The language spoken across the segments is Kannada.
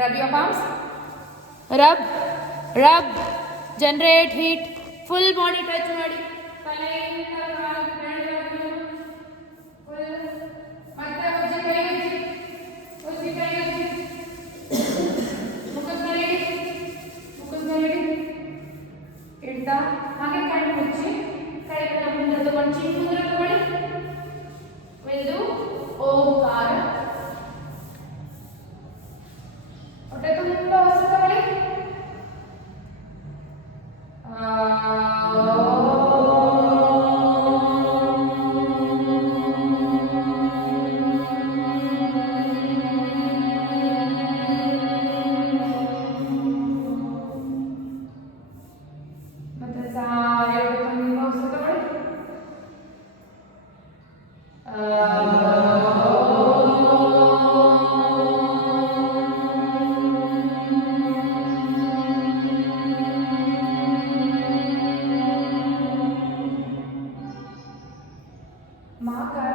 Rub your palms. Rub. Rub. Generate heat. Full body touch ಮಾಡಿ. ತಲೆಯಿಂದ ಕಾಲು ಬೆರಳು full. ಮತ್ತೆ ಉಜ್ಜಿ ಕೈ ಉಜ್ಜಿ ಕೈ ಉಜ್ಜಿ. ಮುಖದ ಮೇಲೆ ಇಡ್ತಾ ಹಾಗೆ ಕಣ್ಣು ಮುಚ್ಚಿ ಕೈಗಳ ಮುಂದೆ ತಗೊಂಡು ಚಿಕ್ಕ ಮುದ್ರೆ ತಗೊಳ್ಳಿ. ಒಂದು ಓಂಕಾರ. ಹೊಟ್ಟೆ ತುಂಬ ಹೊಸ ತಗೊಳ್ಳಿ. ಮತ್ತೆ ಸಾರಿ ತುಂಬ ಹೊಸ ತಗೊಳ್ಳಿ. ಮಾಕಾರ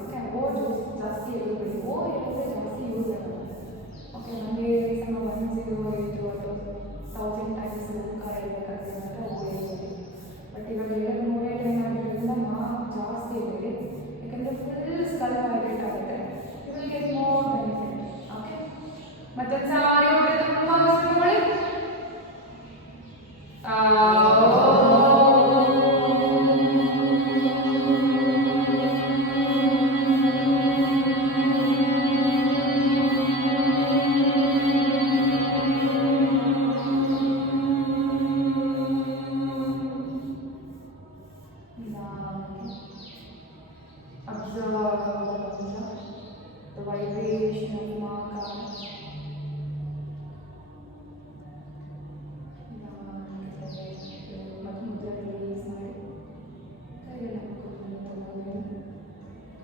ಓಕೆ ಓದು ಜಾಸ್ತಿ ಎದುರುಬೇಡಿ. ಓ ಹೇಳಿದ್ರೆ ಜಾಸ್ತಿ ಯೂಸ್ ಆಗಲ್ಲ. ಓಕೆ ನನಗೆ ಸಮ 108 ಅಥವಾ 1000 ಟೈಮ್ಸ್ ಓಂಕಾರ ಇರಬೇಕಾದ್ರೆ ಮಾತ್ರ ಓ ಹೇಳ್ಬೋದು. ಬಟ್ ಇವಾಗ ಎಲ್ಲ 108 ಏನಾಗಿರೋದ್ರಿಂದ ಜಾಸ್ತಿ ಇರಬೇಡಿ. ಯಾಕಂದರೆ ಫುಲ್ ಸ್ಕಲ್ ವೈಬ್ರೇಟ್ ಆಗುತ್ತೆ. You will get more benefit. Okay ಮತ್ತೆ ಸಾರಿ ಹೊಟ್ಟೆ ತುಂಬ ಹೊಸ ತಗೊಳ್ಳಿ. Observe the vibration of Mahakala. ಮತ್ತು ಮುದ್ರೆ ರಿಲೀಸ್ ಮಾಡಿ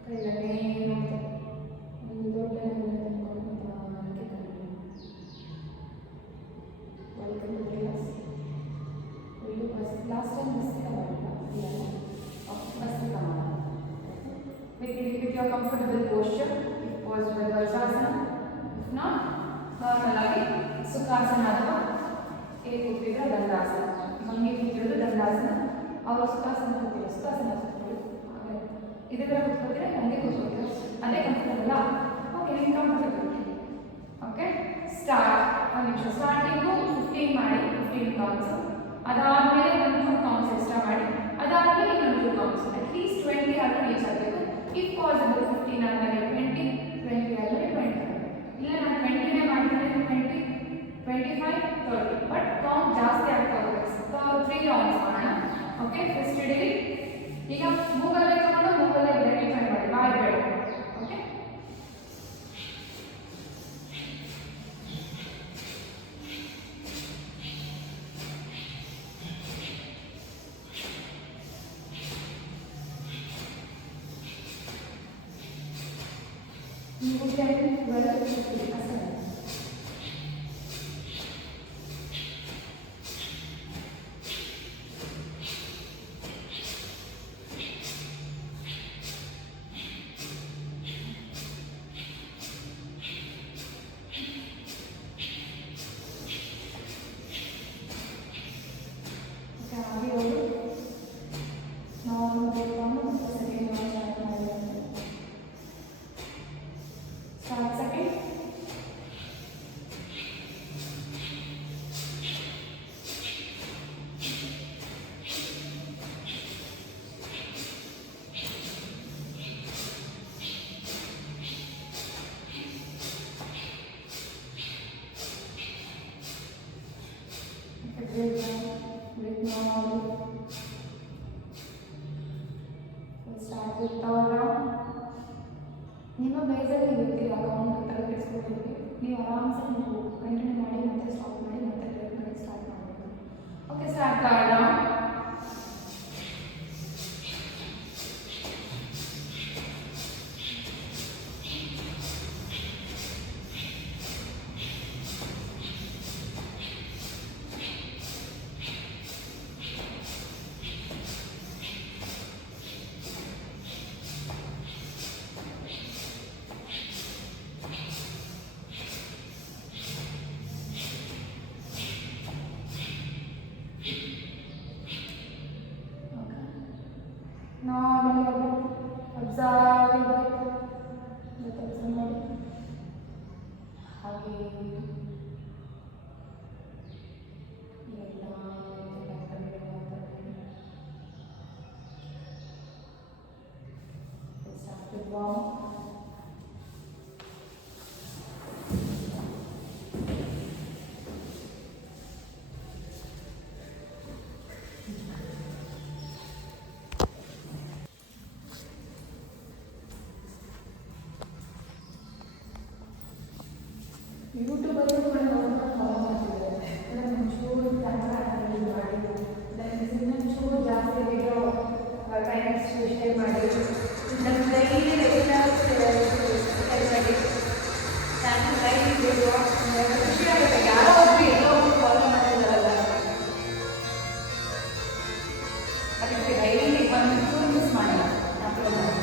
ಕೈಯನ್ನು ಕೈಯನ್ನೇ ಒಂದು ದೊಡ್ಡ welcome to class. Last time bhastrika ಮಾಡಿಲ್ಲ, ಭಸ್ತ್ರಿಕಾ ಮಾಡೋಣ. With your comfortable posture, if possible Vajrasana, if not normal ಆಗಿ ಸುಖಾಸನ ಅಥವಾ ಹೇಗೆ ಕೂತಿದ್ರೆ ದಂಡಾಸನ. ಹಂಗೆ ಕೂತಿರೋದು ದಂಡಾಸನ. ಅವರು ಸುಖಾಸನ ಕೂತಿರೋ ಸುಖಾಸನ ಕೂತ್ಕೊಳ್ಳಿ. ಹಾಗೆ ಇದೇ ಥರ ಕೂತ್ಕೊಳ್ತೀರ, ಹಂಗೆ ಕೂತ್ಕೊಳ್ತೀರ, ಅದೇ ಕಂಫರ್ಟಬಲ್. ಓಕೆ ನಿಮ್ಮ ಕಂಫರ್ಟಬಲ್. Okay start. ಒಂದು ನಿಮಿಷ ಸ್ಟಾರ್ಟಿಂಗು 15 ಮಾಡಿ, 15 ಕೌಂಟ್ಸ್. ಅದಾದಮೇಲೆ ಒಂದು 2 ಕೌಂಟ್ಸ್ ಎಕ್ಸ್ಟ್ರಾ ಮಾಡಿ, ಅದಾದಮೇಲೆ ಇನ್ನೊಂದು 2 ಕೌಂಟ್ಸ್. ಅಟ್ಲೀಸ್ಟ್ 20 ಆದರೂ ರೀಚ್ ಆಗಬೇಕು. ಇಫ್ ಪಾಸಿಬಲ್ 15 ಆದಮೇಲೆ 20, 20 ಆದಮೇಲೆ 25. ಇಲ್ಲ ನಾನು 20ನೇ ಮಾಡ್ತೀನಿ, 20, 25, 30. ಬಟ್ ಕೌಂಟ್ ಜಾಸ್ತಿ ಆಗ್ತಾ ಹೋಗುತ್ತೆ. 3 ರೌಂಡ್ಸ್ ಮಾಡೋಣ. ಓಕೆ ಫಸ್ಟ್ ಹಿಡೀರಿ. ಈಗ ಮೂಗಲ್ಲೇ ತಗೊಂಡು ಮೂಗಲ್ಲೇ ಬ್ರೇಕ್ ಮಾಡಿ, ಬಾಯ್ ಬೇಡ. ಓಕೆ ನೀವು 10, 12, 15 ಅಸಲ. ನಿಮ್ಮ ಬೇಸಲ್ಲಿ ಇರ್ತೀರ ಅಕೌಂಟ್ ತಲೆ ಕೆಡಿಸ್ಕೊಳ್ತೀವಿ. ನೀವು ಆರಾಮ್ಸೆ ನೀವು ಕಂಟಿನ್ಯೂ ಮಾಡಿ ಮತ್ತೆ ಸ್ಟಾಪ್ ಮಾಡಿ ಮತ್ತೆ ಮಾಡಿ ಸ್ಟಾರ್ಟ್ ಮಾಡಬೇಕು. ಓಕೆ ಸ್ಟಾರ್ಟ್ ಮಾಡೋಣ. ಯೂಟ್ಯೂಬಲ್ಲಿ ಕೂಡ ನೋಡ್ಕೊಂಡು ಫಾಲೋ ಮಾಡ್ತಿದ್ದಾರೆ. ಅಂದರೆ ಒಂಚೂರು ಕ್ಯಾಮ್ರಾ ಹ್ಯಾಂಡಲ್ ಮಾಡಿ ಇನ್ನೊಂಚೂರು ಜಾಸ್ತಿ ವಿಡಿಯೋ ಟೈಮ್ಸ್ ಶೇರ್ ಮಾಡಿ ಡೈಲಿ ರೆಗ್ಯುಲರ್ ಮಾಡಿ ಡೈಲಿ ವಿಡಿಯೋ ಖುಷಿ ಆಗುತ್ತೆ. ಯಾರೋ ಒಬ್ಬರು ಎಲ್ಲೋ ಒಬ್ಬರು ಫಾಲೋ ಮಾಡ್ತಿದ್ದಾರಲ್ಲ, ಅದಕ್ಕೆ ಡೈಲಿ ಒಂಚೂರು ಮಿಸ್ ಮಾಡಲ್ಲ ಅಪ್ಲೋಡ್ ಮಾಡಿ.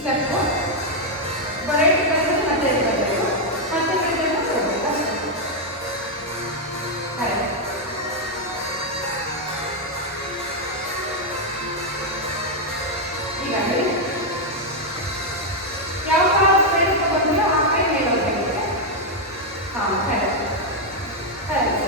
ಸ್ಟೆಪ್ಪು ರೈಟ್ ಕಲಿತು ಮತ್ತೆ ಬರಬೇಕು, ಮತ್ತೆ ಕಲಿತು ಹೋಗಬೇಕು ಅಷ್ಟೇ. ಕರೆಕ್ಟ್. ಈಗ ಯಾವ ಕಾಲ ಸೈಡ್ ತಗೊಂಡ್ರೆ ಆ ಕೈ ಮೇಲೆ ಹೋಗ್ಬೇಕು. ಹಾಂ ಕರೆಕ್ಟ್ ಕರೆಕ್ಟ್.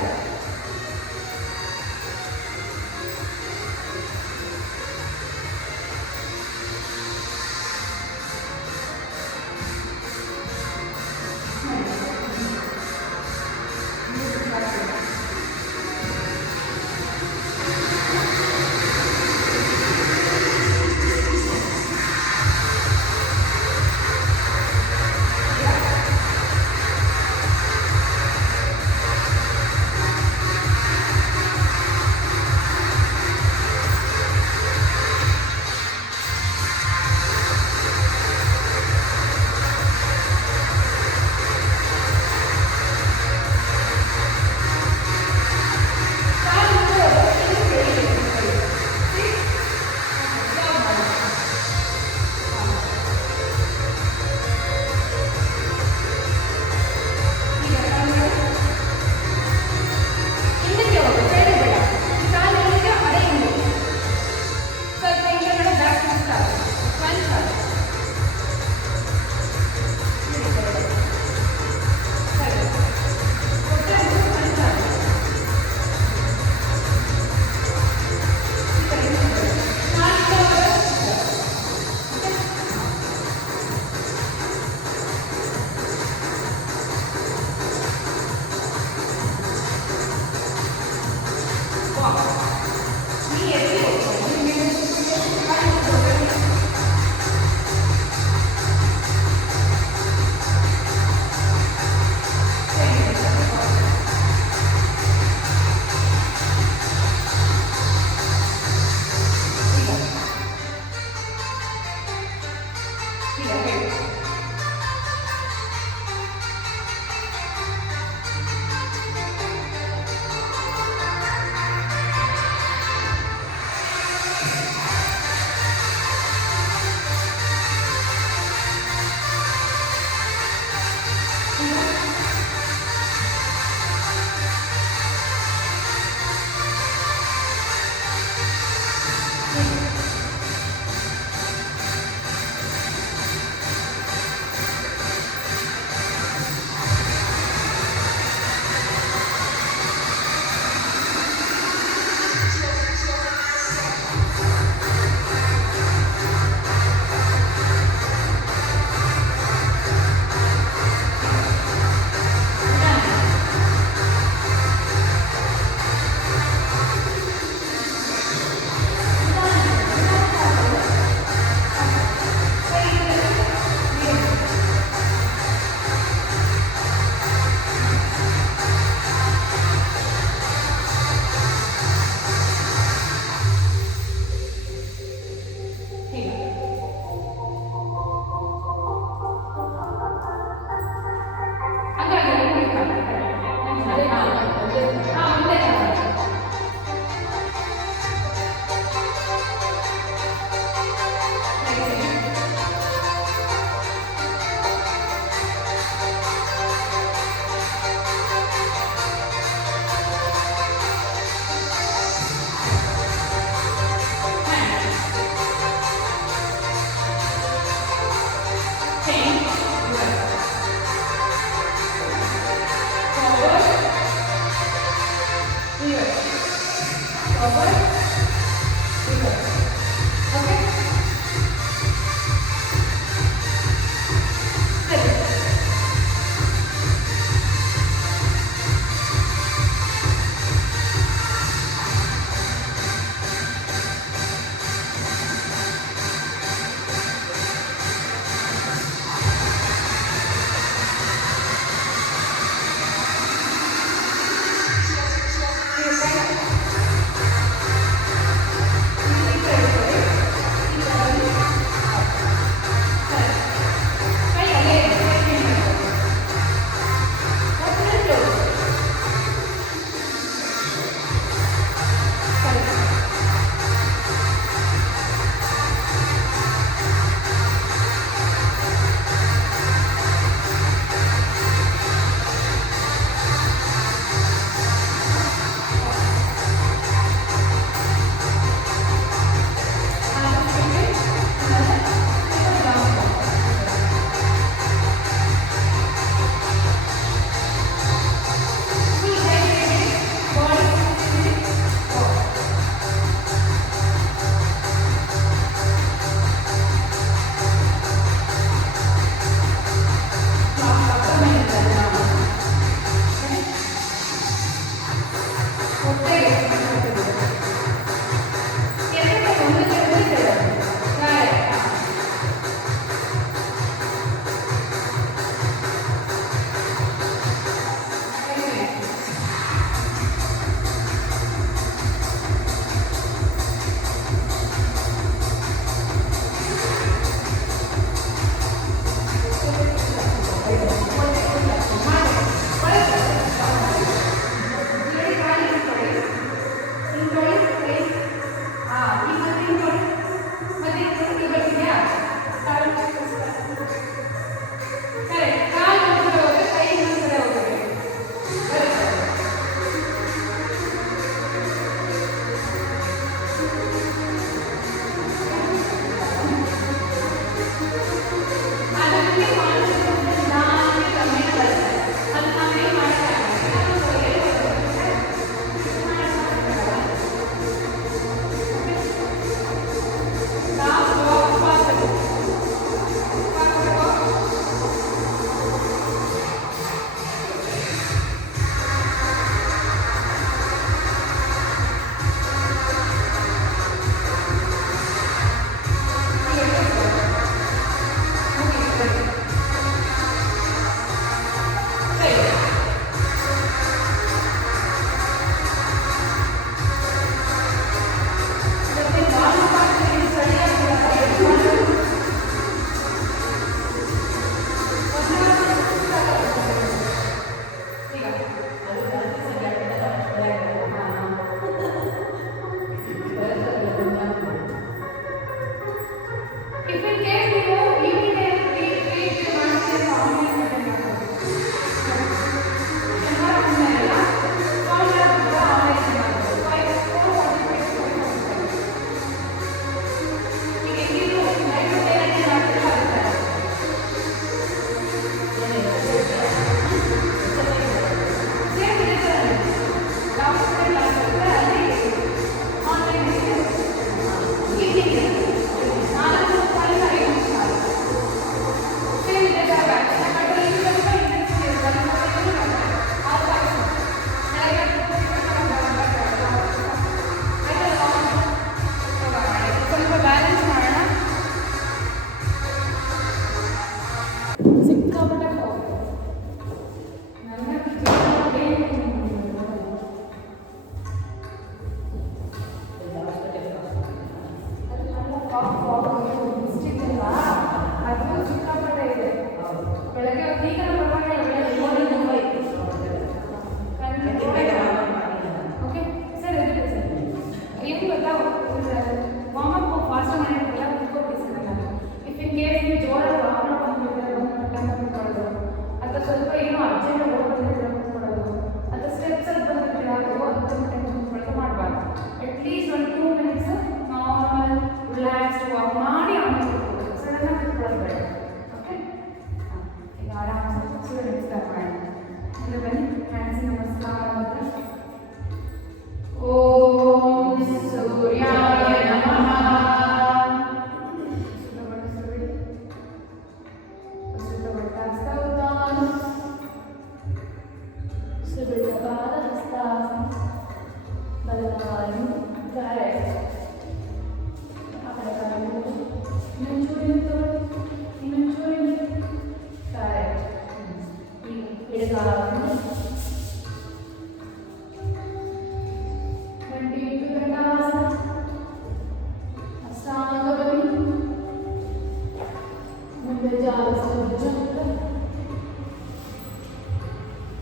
ಮುಂದೆ ಜಾರಿಸಿ ಭುಜ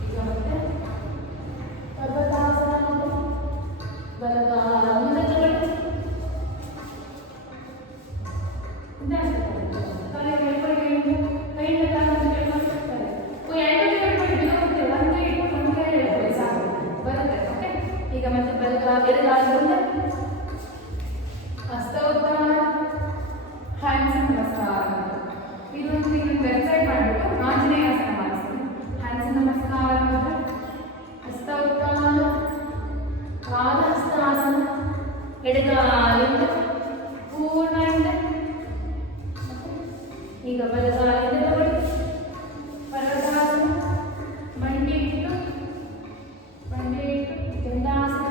ಈಗ ಮತ್ತೆ ಪರ್ವತಾಸನ ಬಲಗಾಲ ಮುಂದೆ ತಗೊಳ್ಳಿ ತಲೆ ಕೈಯಿಂದ ಕಾಲು ಕೆಳಗೆ ಬರುತ್ತೆ. ಓಕೆ, ಈಗ ಮತ್ತೆ ಬಲಗಾಲ ಎಡಗಾಲ ಮುಂದೆ ಹಸ್ತೋತ್ಥಾನ ಹ್ಯಾಂಡ್ಸ್ ನಮಸ್ಕಾರ. ಇದೊಂದು ವೆಬ್ಸೈಟ್ ಮಾಡಿಬಿಟ್ಟು ಆಂಜನೇಯಾಸನ ಮಾಡಿಸ್ತೀನಿ. ಹ್ಯಾಂಡ್ಸ್ ನಮಸ್ಕಾರ ಅಂದರೆ ಹಸ್ತೋತ್ಥಾನ ಪಾದಹಸ್ತಾಸನ ಎಡಗಾಲಿಂದ ಪೂರ್ಣ ಇದೆ. ಈಗ ಬಲಗಾಲಿಂದ ತಗೊಳ್ಳಿ ಪರ್ವತಾಸನ ಮಂಡಿ ಇಟ್ಟು ದಂಡಾಸನ.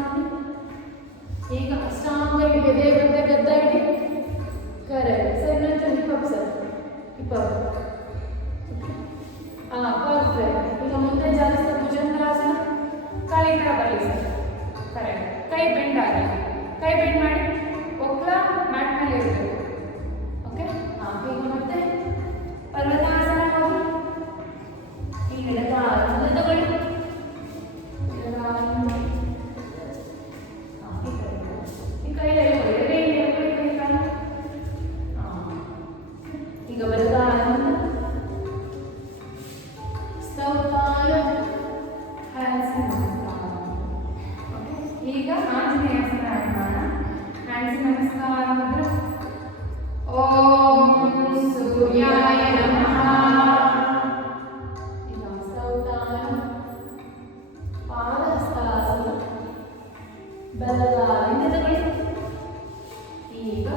ಈಗ ಅಷ್ಟಾಂಗ ಎದೆ ಬಂದ ಗದ್ದ ಇಡಿ ಕರೆಕ್ಟ್ ಸರ್ ನಂತರ ಹಿಪ್ ಸರ್ ಹಿಪ್ ಪರ್ಫೆಕ್ಟ್. ಈಗ ಮುಂದೆ ಜಾಸ್ತಿ ಭುಜಂಗಾಸನ ಕಾಲಿ ಕಡೆ ಬರಲಿ ಸರ್ ಕರೆಕ್ಟ್. ಕೈ ಬೆಂಡ್ ಆಗಲಿ, ಕೈ ಬೆಂಡ್ ಮಾಡಿ ಒಕ್ಲ ಮ್ಯಾಟ್ ಮೇಲೆ ಇರಬೇಕು. ಓಕೆ, ಈಗ ಮತ್ತೆ ಪರ್ವತಾಸನ ಹೋಗಿ ಈಗ ಎಡಗಾಲ ಮುಂದೆ ತಗೊಳ್ಳಿ ಈಗ ಬಲಗಾಲ ಸ್ತೌತಾಲ ಹ್ಯಾಂಡ್ಸ್ ನಮಸ್ಕಾರ. ಈಗ ಆಂಜನೇಯಾಸನ ಮಾಡೋಣ. ಹ್ಯಾಂಡ್ಸ್ ನಮಸ್ಕಾರ ಅಂದ್ರೆ ಓಂ ಸೂರ್ಯಾಯ ನಮಃ. ಈಗ ಸ್ತೌತಾಲ ಪಾದಹಸ್ತಾಸನ ಬಲಗಾಲಿಂದ ತಗೊಳ್ಳಿ. ಈಗ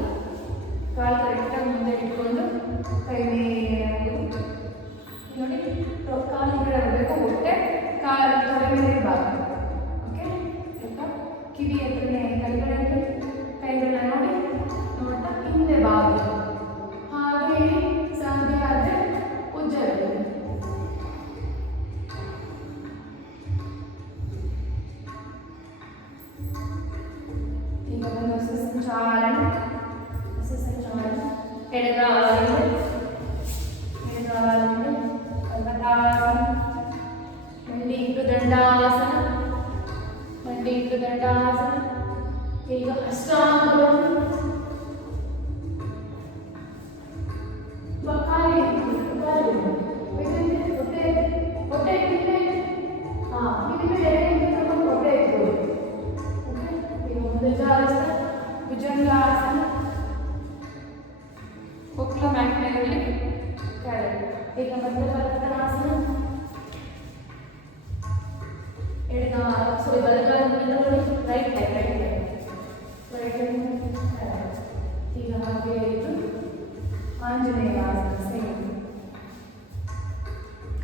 ಕಾಲು ಕರೆಕ್ಟಾಗಿ ಮುಂದೆ ಇಟ್ಕೊಂಡು ಕೈ ಮೇಲೆ ನೋಡಿ ಕಾಲು ಈ ಕಡೆ ಬರಬೇಕು. ಹೊಟ್ಟೆ ಕಾಲು ತೊಡೆ ಮೇಲೆ ಇರಬಾರ್ದು. ಓಕೆ, ಈಗ ಕಿವಿ ಹತ್ರನೇ ಕೈಗಳನ್ನ ನೋಡಿ ನೋಡ್ತಾ ಹಿಂದೆ ಬಾಗಿ ಹಾಗೆ ಸಾಧ್ಯ ಆದರೆ ಉಜ್ಜಲು. ಈಗ ಒಂದು ಹೊಸ ಸಂಚಾರಣ ಎಡಗಾಲಿಂದ ಪರ್ವತಾಸನ ಮಂಡಿ ಇಟ್ಟು ದಂಡಾಸನ ಈಗ ಅಷ್ಟಾಂಗಗಳನ್ನು ಭುಜಂಗಾಸನ ಒಕ್ಲ ಮ್ಯಾಟ್ ಮೇಲೆ ಇರಲಿ ಕರೆಕ್ಟ್. ಈಗ ಮತ್ತೆ ಪರ್ವತಾಸನ ಎಡಗಾಲ ಸಾರಿ ಬಲಗಾಲದಿಂದ ರೈಟ್ ಕರೆಕ್ಟ್. ಈಗ ಹಾಗೆ ಇಟ್ಟು ಆಂಜನೇಯಾಸನ ಸೇಮ್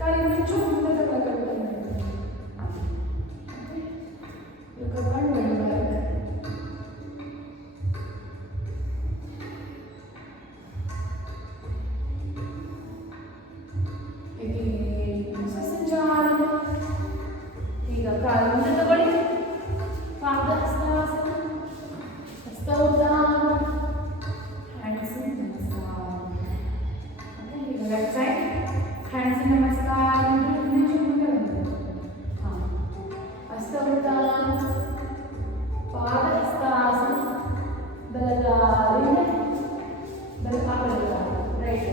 ಕಾಲಿ ಮುಂಚು ಮುಂದೆ ತಗೊಳ್ತಾರೆ. ಈಗ ಕಾಲು ಮುಂದೆ ತಗೊಳ್ಳಿ ಪಾದಹಸ್ತಾಸನ ಹಸ್ತೋತ್ಥಾನ ಹ್ಯಾಂಡ್ಸ್ ನಮಸ್ಕಾರ. ಈಗ ಲೆಫ್ಟ್ ಸೈಡ್ ಹ್ಯಾಂಡ್ಸ್ ನಮಸ್ಕಾರ ಮುಂದೆ ಬಂದು ಹಸ್ತೋತ್ಥಾನ ಪಾದಹಸ್ತಾಸನ ಬಲಗಾಲಿಂದ ರೈಟ್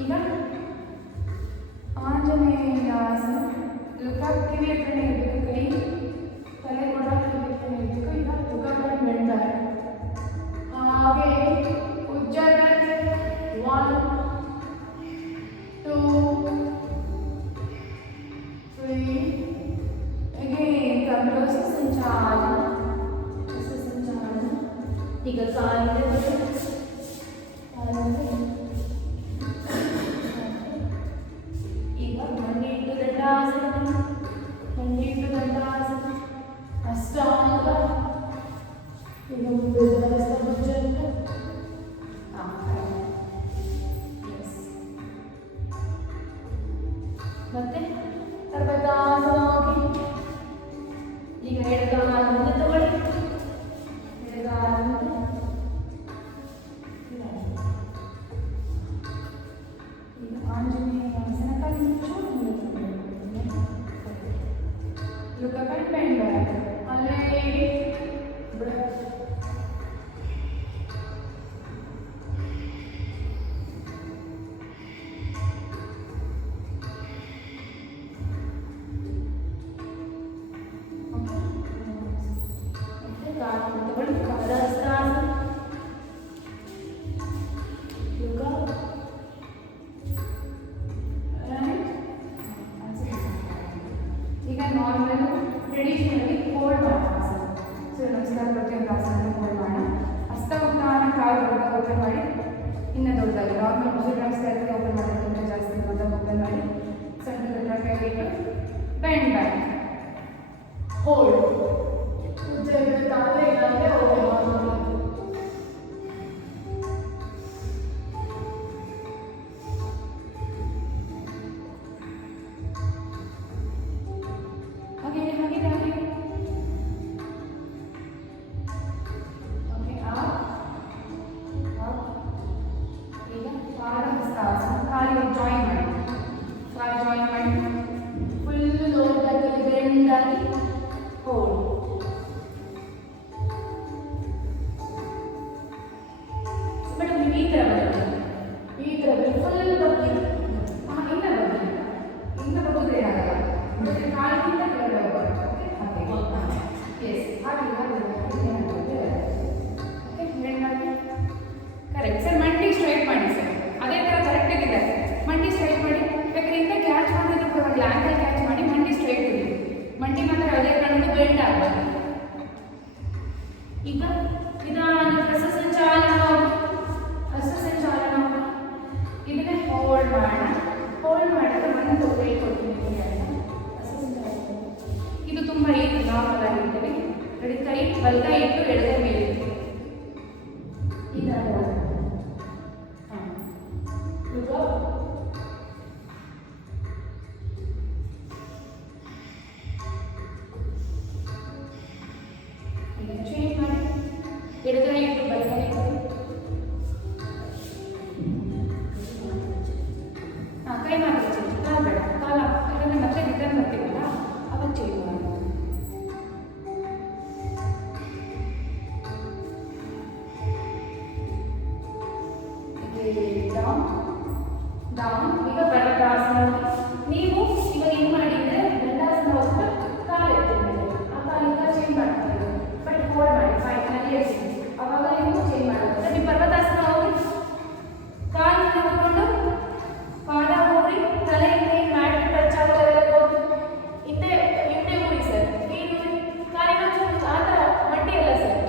ಈಗ ಆಂಜನೇಯಾಸನ ಲುಕ ಕಿವಿ ಹತ್ರನೇ ಇರಬೇಕು. ಕೈ ತಲೆ ಕೂಡ ಕಿವಿ ಹತ್ರನೇ ಇರಬೇಕು. ಈಗ ಲುಕ ಬೆಂಡ್ ಬ್ಯಾಕ್ ಹಾಗೆ ಉಜ್ಜಲ 1 2 3 ಅಗೇನ್ ಕಂಪ್ಲೋಸ್ ಸಂಚಾಲನ. ಈಗ ಕಾಲಿಂದ ಈಗ ಮಂಡಿ ಇಟ್ಟು ದಂಡಾಸನ ಅಷ್ಟಾಂಗ. ಈಗ ಮುಂದೆ ಭುಜಂಗ ಮತ್ತೆ ಪರ್ವತಾಸನ ಹೋಗಿ ಈಗ ಎಡಗಾಲ ಮುಂದೆ ತಗೊಳ್ಳಿ. ಎಡಗಾಲ ಕಾಲು ತಗೊಳ್ಳಿ, ಕಮಲಹಸ್ತಾಸನ. ಯೋಗ. ಈಗ ನಾರ್ಮಲ್ ಟ್ರೆಡಿಷನಲಿ ಹೋಲ್ಡ್ ಮಾಡೋಣ. ಸೊ ನಮಸ್ಕಾರ ಪ್ರತಿಯೊಂದು ಆಸನ ಹೋಲ್ಡ್ ಮಾಡೋಣ. ಹಸ್ತ ಉತ್ಥಾನ, ಕಾಲು ದೊಡ್ಡದಾಗಿ ಓಪನ್ ಮಾಡಿ, ಇನ್ನೂ ದೊಡ್ಡದಾಗಿ ನಾರ್ಮಲ್ ಸೂರ್ಯ ನಮಸ್ಕಾರಕ್ಕೆ ಓಪನ್ ಮಾಡೋದಕ್ಕಿಂತ ಜಾಸ್ತಿ ದೊಡ್ಡದಾಗಿ ಓಪನ್ ಮಾಡಿ, ಸೆಂಟರ್ ಹತ್ರ ಕೈ ಇಟ್ಟು ಬೆಂಡ್ ಬ್ಯಾಕ್, ಹೋಲ್ಡ್. ಉಜ್ಜ ಇರಬೇಕಾದ್ರೆ ಇಲ್ಲಾಂದರೆ ಓಪನ್ ಮಾಡ್ಬೋದು. Correct sir. ಮಂಡಿ ಸ್ಟ್ರೈಟ್ ಮಾಡಿ ಸರ್, ಅದೇ ಥರ ಕರೆಕ್ಟಾಗಿದೆ. ಮಂಡಿ ಸ್ಟ್ರೈಟ್ ಮಾಡಿ, ಬೇಕಾದ್ರೆ ಇಂದ ಕ್ಯಾಚ್ ಮಾಡಿದ್ರು ಪರವಾಗಿಲ್ಲ, ಆ್ಯಂಕಲ್ ಕ್ಯಾಚ್ ಮಾಡಿ ಮಂಡಿ ಸ್ಟ್ರೈಟ್ ಇಡಿ. ಮಂಡಿ ಮಾತ್ರ ಅದೇ ಕಾರಣಕ್ಕೂ ಬೆಂಡ್ ಆಗಬಾರ್ದು. ಈಗ ನಿಧಾನ ರಸ ಸಂಚಾಲನ, ಇದನ್ನೇ ಹೋಲ್ಡ್ ಮಾಡೋಣ. ಹೋಲ್ಡ್ ಮಾಡಿದ್ರೆ ಒಂದು ಹೇಳ್ಕೊಡ್ತೀನಿ ನಿಮಗೆ ಅಂತ. ಇದು ತುಂಬ ಈಸಿ, ನಾರ್ಮಲ್ ಆಗಿರ್ತೀವಿ. ಎಡ ಕೈ ಬಲಗೈ ಇಟ್ಟು ಎಡಗೈ ಮೇಲೆ ಈ ಥರ. ಚೇಂಜ್ ಮಾಡಿ, ಎಡಗೈ ಇಟ್ಟು ಬಲಗೈ ಇಟ್ಟು ಕೈ ಮಾತ್ರ ಚೇಂಜ್, ಕಾಲು ಬೇಡ. ಕಾಲ ಯಾಕಂದರೆ ಮತ್ತೆ ರಿಟರ್ನ್ ಬರ್ತೀವಲ್ಲ, ಅವಾಗ ಚೇಂಜ್ ಮಾಡಿ. Down down. ಈಗ ಬಲಗಾಸನ. ನೀವು ಇವಾಗ ಏನು ಮಾಡಿ ಅಂದರೆ ದಂಡಾಸನ ಹೋಗ್ತಾ ಕಾಲು ಎತ್ತಿದ್ದೀವಿ, ಆ ಕಾಲಿಂದ ಚೇಂಜ್ ಮಾಡ್ತೀವಿ. ಬಟ್ ಹೋಲ್ಡ್ ಮಾಡಿ, ಫೈನಲಿ ಎತ್ತಿ, ಅವಾಗ ನೀವು ಚೇಂಜ್ ಮಾಡಬೇಕು. ನೀವು ಪರ್ವತಾಸನ ಹೋಗಿ ಕಾಲನ್ನು ನೋಡಿಕೊಂಡು ಪಾದ ಹೋಗಿ ತಲೆ ಮ್ಯಾಟ್ ಟಚ್ ಆಗೋದೆಲ್ಲ ಹೋಗಿ ಹಿಂದೆ ಹಿಂದೆ ಊರಿ ಸರ್. ನೀರು ಕಾಲಿನ ಆ ಥರ ಮಂಡಿ ಅಲ್ಲ ಸರ್,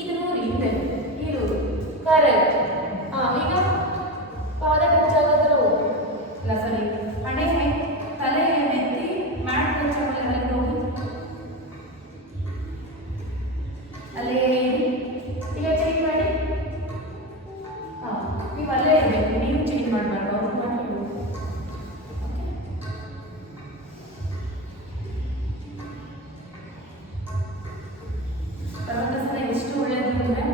ಇದು ನೂರಿ ಹಿಂದೆ ನೀರು. ಕರೆಕ್ಟ್. ಈಗ ಪಾದ ಟಚ್ ಆಗೋದರ ಹೋಗಿ ಇಲ್ಲ ಸರಿ. ಹಣೆ ತಲೆ ಎತ್ತಿ ಮ್ಯಾಟ್ ಟಚ್ ಆಗೋಲ್ಲ ಹೋಗಿ ಅಲ್ಲೇ ಈಗ ಚೇಂಜ್ ಮಾಡಿ. ನೀವು ಅಲ್ಲೇ ಇರಬೇಕು, ನೀವು ಚೇಂಜ್ ಮಾಡಬಾರ್ದು. ಅವ್ರು ಮಾಡಬೇಕು. ಪರ್ವತಾಸನ ಎಷ್ಟು ಒಳ್ಳೆಯದು ಅಂದರೆ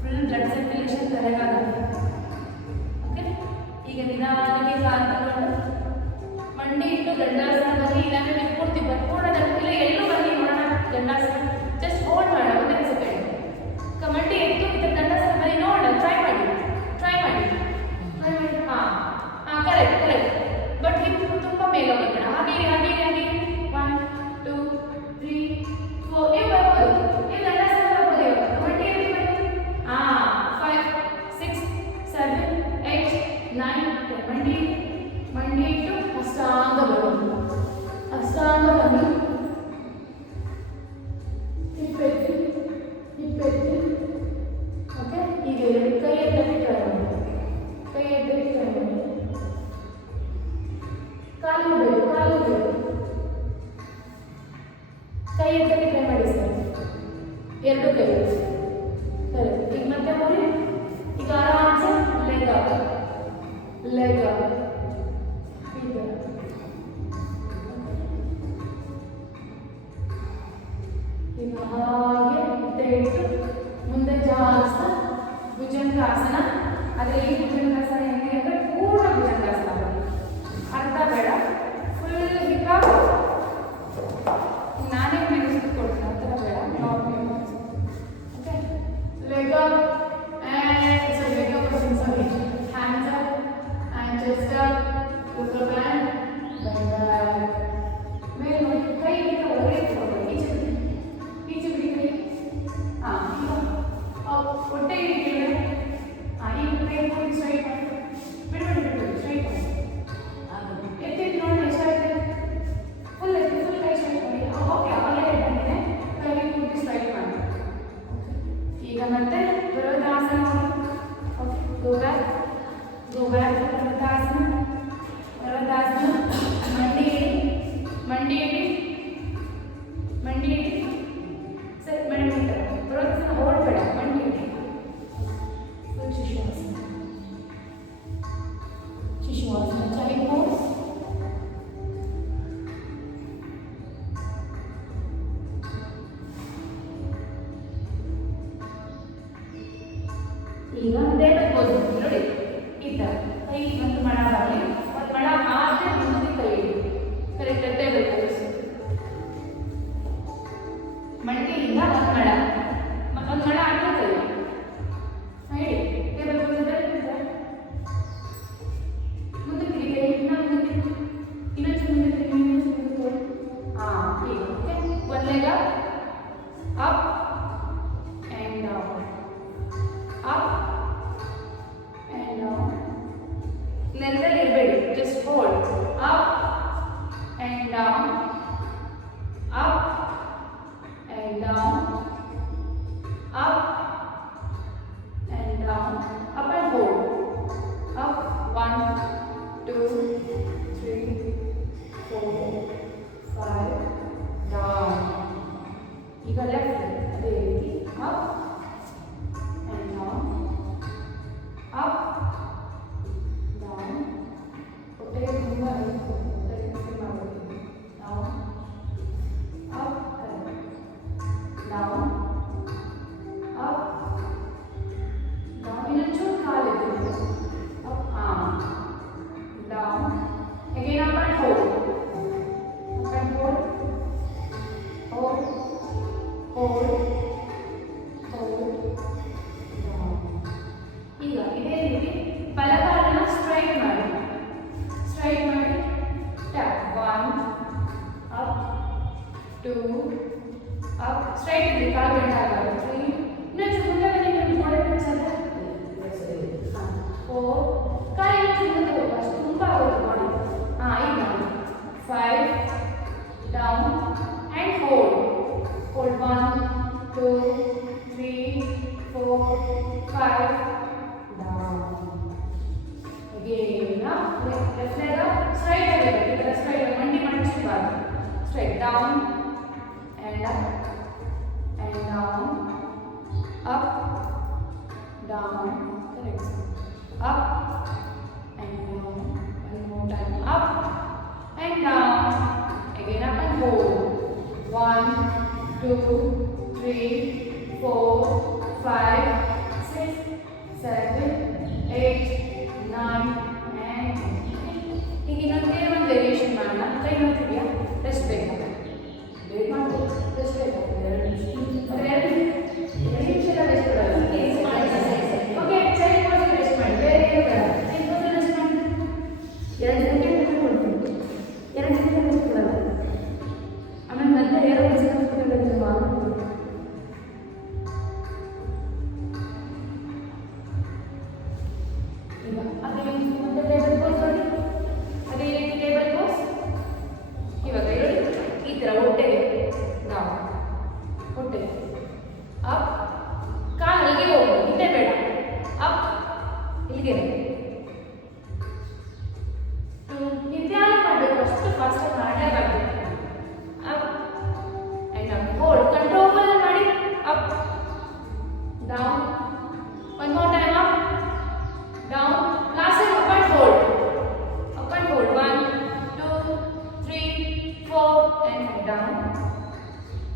ಫುಲ್ ಬ್ಲಡ್ ಸರ್ಕ್ಯುಲೇಷನ್ ತಲೆಗಾಗುತ್ತೆ. ಓಕೆ, ಈಗ ನಿಧಾನಕ್ಕೆ ಕಾಲು ತಗೊಂಡು ಮಂಡಿ ಇಟ್ಟು ದಂಡಾಸನದಲ್ಲಿ, ಇಲ್ಲಾಂದರೆ ನೀವು ಪೂರ್ತಿ ಬರ್ಕೊಡೋದಕ್ಕಿಲ್ಲ, ಎಲ್ಲೂ ಬನ್ನಿ ನೋಡೋಣ. ದಂಡಾಸನ ಜಸ್ಟ್ ಹೋಲ್ಡ್ ಮಾಡೋಣ ಒಂದೇ ಸೆಕೆಂಡ್. ಮಂಡಿ ಎತ್ತು ಇದರ ದಂಡಾಸನ ಬನ್ನಿ ನೋಡೋಣ. ಟ್ರೈ ಮಾಡಿ. ಹಾಂ ಕರೆಕ್ಟ್. ಬಟ್ ಹಿಪ್ ತುಂಬ ಮೇಲೆ ಹೋಗ್ಬೇಡ. ಹಾಗೆ 1 2 3 4 ನೀವು ಬರ್ಬೋದು. ನೀವು ದಂಡಾಸನ ಬರ್ಬೋದು. ಇವಾಗ ಮಂಡಿ ಎತ್ತಿ ಬನ್ನಿ. 5 6 7 8 9 10. ಮಂಡಿ ಇಟ್ಟು ಅಷ್ಟಾಂಗ ಬನ್ನಿ. ಹಿಪ್ಪೆತ್ತಿ. ಓಕೆ, ಈಗ ಎರಡು ಕೈ ಎತ್ತಕ್ಕೆ ಟ್ರೈ ಮಾಡಿ. ಕಾಲು ಬೇಕು. ಕೈ ಎತ್ತಕ್ಕೆ ಟ್ರೈ ಮಾಡಿ ಸರ್, ಎರಡು ಕೈ. ಸರಿ, ಈಗ ಮತ್ತೆ ಮೂರಿ. ಈಗ ಆರಾಮ್ಸೆ ಲೆಗ್ ಈಗ ಹಾಗೆ ಮತ್ತೆ ಇಟ್ಟು ಮುಂದೆ ಜಾಸ್ತ ಭುಜಂಗಾಸನ. ಆದರೆ ಈ ಭುಜಂಗಾಸನ ಹೆಂಗೆ ಅಂದರೆ ಪೂರ್ಣ ಭುಜಂಗಾಸನ, ಅರ್ಧ ಬೇಡ, ಫುಲ್ ಹಿಪ್ ಅಪ್. ನಾನೇ ನಿಮಗೆ ಸುತ್ತಕೊಡ್ತೀನಿ, ಆ ಥರ ಬೇಡ, normal. Okay, leg up and leg up sorry hands up and chest up, put up and bend back. ಮೇಲೆ ನೋಡಿ, ಕೈ ಒಳಗೆ ಈಚೆ ಬಿಡಿ ಕೈ. ಈಗ ಟೇಬಲ್ ಪೋಸ್ ನೋಡಿ ಈ ಥರ ಕೈ ಒಂದು ಮಣ ಬರಲಿ ಒಂದು ಮಣ ಆದ್ರೆ ಮುಂದೆ ಕೈ ಇಡಿ ಕರೆಕ್ಟ್ ಟೇಬಲ್ ಪೋಸ್ ಮಂಡಿಯಿಂದ ಒಂದು ಮಣ ಆದ್ರೆ ಕೈ ಹೇಳಿ ಟೇಬಲ್ ಪೋಸ್ ಮುಂದೆ ತಿರುಗಿ ಕೈ ಇನ್ನೊಂದು ಮುಂದೆ ಹಾಂ ಈಗ ಓಕೆ ಒಂದು leg up and down up and down. ನೆಲದಲ್ಲಿ ಇರಬೇಡಿ just hold up and down, up and down, up and down, up and hold, up 1 2 3 4 5 down. ಈಗ ಲೆಫ್ಟ್ ಅದೇ ರೀತಿ up and down, up, down, ಹೊಟ್ಟೆಗೆ ತುಂಬ ಹೊಟ್ಟೆಗೆ ಮಾಡಬೇಕು down, up, down, up, down, ಇನ್ನೊಂಚೂರು ಕಾಲಿದೆ up, down, again up and hold, hold, hold, ಈಗ ಇದೇ ರೀತಿ ಬಲಗಾಲನ್ನ ಸ್ಟ್ರೈಟ್ ಮಾಡಿ ಟ್ಯಾಪ್ 1 ಅಪ್ 2 ಅಪ್ ಸ್ಟ್ರೈಟ್ ಇದೆ ಕಾಲು ಬೆಂಡ್ ಆಗಲ್ಲ 3 ಇನ್ನೊಂದು ಮುಂದೆ ಬನ್ನಿ ನೀವು ನೋಡಿ ಸಲ 4 ಕಾಲು ಮುಂದೆ ಹೋಗಿ ಅಷ್ಟು ತುಂಬ ಆಗುತ್ತೆ ಮಾಡಿ ಈಗ 5 down and hold 1 2 3 4 5 again left leg straight leg straight ಮಂಡಿ ಮಡಚಬಾರದು straight down and up correct up and down one more time up and down again up and hold 1 2 3 4 5 6 7 8 9 and ಈಗ ಇನ್ನೊಂದೇ ಒಂದು ವೇರಿಯೇಷನ್ ಮಾಡೋಣ ಕೈ ನೋಡ್ತಿದ್ಯಾ ರೆಸ್ಟ್ ಬೇಕಾ ಬೇಗ ಮಾಡ್ಬೋದು ರೆಸ್ಟ್ ಬೇಕಾ 2 ನಿಮಿಷ ರೆಸ್ಟ್ ಕೊಡೋಲ್ಲ ಓಕೆ ಸೈಡ್ ಪೋಸ್ ರೆಸ್ಟ್ ಮಾಡಿ ಬೇರೆ ಸೈಡ್ ಪೋಸ್ ರೆಸ್ಟ್ ಮಾಡಿ 2 ಗಂಟೆ ಕೊಡ್ತೀನಿ 2 ಗಂಟೆ ರೆಸ್ಟ್ ಕೊಡೋಲ್ಲ ಆಮೇಲೆ ಮತ್ತೆ ಏರೋ ರೆಸ್ಟ್ ಕೊಡೋದಿಲ್ವಾ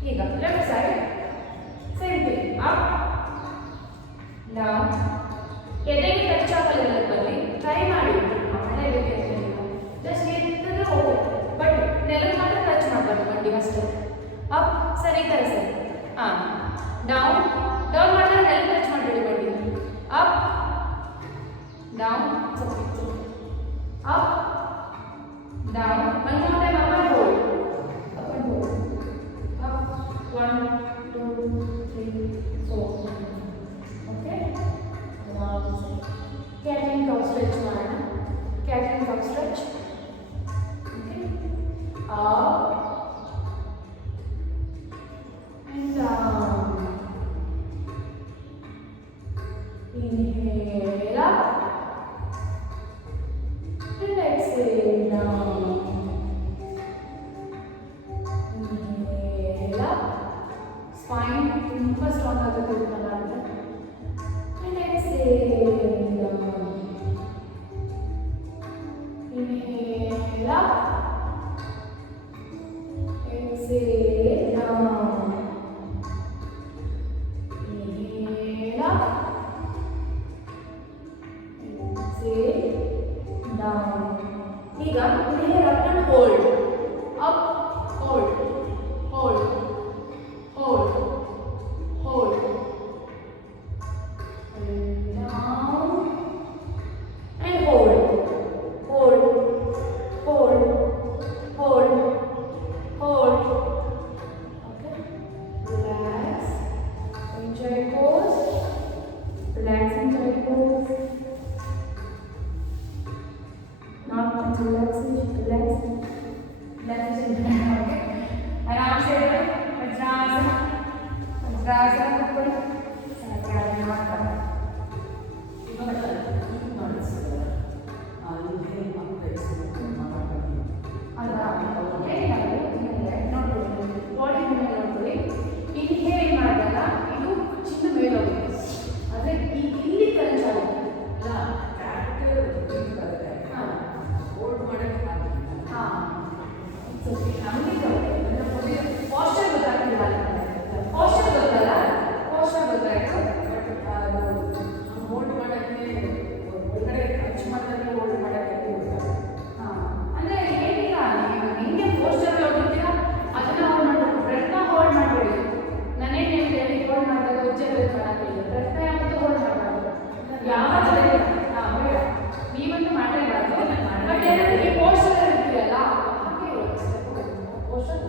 ಈಗ left side same thing up down ಎದೆಗೆ ಟಚ್ ಆಗಲ್ಲ ಬನ್ನಿ ಟ್ರೈ ಮಾಡಿ ಆಮೇಲೆ ಜಸ್ಟ್ ಎತ್ತಿದ್ರೆ ಓಕೆ ಬಟ್ ನೆಲಕ್ಕೆ ಮಾತ್ರ ಟಚ್ ಮಾಡಬಾರ್ದು ಮಂಡಿಗೆ ಅಷ್ಟೇ ಅಪ್ ಸರಿ ಈ ಥರ ಸರಿ ಡೌನ್ ಡೌನ್ ಮಾಡಿದ್ರೆ ನೆಲಕ್ಕೆ ಟಚ್ ಮಾಡಬೇಡಿ ಮಂಡಿ up down up down one more time up and hold up and hold up 1 2 3 4 okay cat and cow stretch ಮಾಡೋಣ cat and cow stretch okay up and down inhale up and exhale down inhale up spine ತುಂಬಾ ಸ್ಟ್ರಾಂಗ್ ಆಗುತ್ತೆ and exhale down inhale up exhale down inhale up ಡ್ರಾಸರ ಕೂತ್ಕೊಳ್ಳಿ. ಕೆಳಗೆ ಮಾಡ್ತಾರೆ. ಅಲ್ವಾ ಏನಿಲ್ಲ ನೋಡ್ಕೊಳ್ಳಿ, ಬಾಡಿ ಮೇಲೆ ನೋಡ್ಕೊಳ್ಳಿ. ಇಲ್ಲಿ ಹೇಗೆ ಮಾಡಿದಾಗ ಇದು ಚಿನ್ನ ಮೇಲೆ ಹೋಗುತ್ತೆ, ಆದರೆ ಇಲ್ಲಿ ಕ್ರಂಚ್ ಆಗುತ್ತೆ. ಪಾಸ್ಚರ್ ಗೊತ್ತಾಗ್ತಿಲ್ಲ, ಪಾಸ್ಚರ್ ಗೊತ್ತಲ್ಲ, ಪಾಸ್ಚರ್ ಗೊತ್ತಾಯ್ತು. ಹೋಲ್ಡ್ ಮಾಡೋಕ್ಕೆ ಒಳಗಡೆ ಖರ್ಚು ಮಾಡಿದ್ರೆ ಹೋಲ್ಡ್ ಮಾಡೋಕ್ಕೆ ಅಂದರೆ ಏನಿಲ್ಲ, ನೀವು ಹಿಂಗೆ ಪೋಸ್ಟರ್ ಹೋಗಿರ್ತೀರ ಅದನ್ನ ಹೋಲ್ಡ್ ಮಾಡಬೇಕು, ಬ್ರೆತ್ನ ಹೋಲ್ಡ್ ಮಾಡಬೇಡಿ. ನಾನೇನು ಹೇಳ್ತೇನೆ, ಹೋಲ್ಡ್ ಮಾಡಿದಾಗ ಉಜ್ಜೆ ಬ್ರೆತ್ ಮಾಡೋಕ್ಕಿಲ್ಲ, ಬ್ರೆತ್ನ ಯಾವತ್ತೂ ಹೋಲ್ಡ್ ಮಾಡಬಾರ್ದು. ಯಾವಾಗ ಬೇಡ ನೀವಂತೂ ಮಾಡಲೇಬಾರ್ದು. ಬಟ್ ಏನಾದರೂ ಈ ಪೋಸ್ಟರ್ ಇರ್ತೀರಲ್ಲ ಹಾಗೆ ಪೋಸ್ಟರ್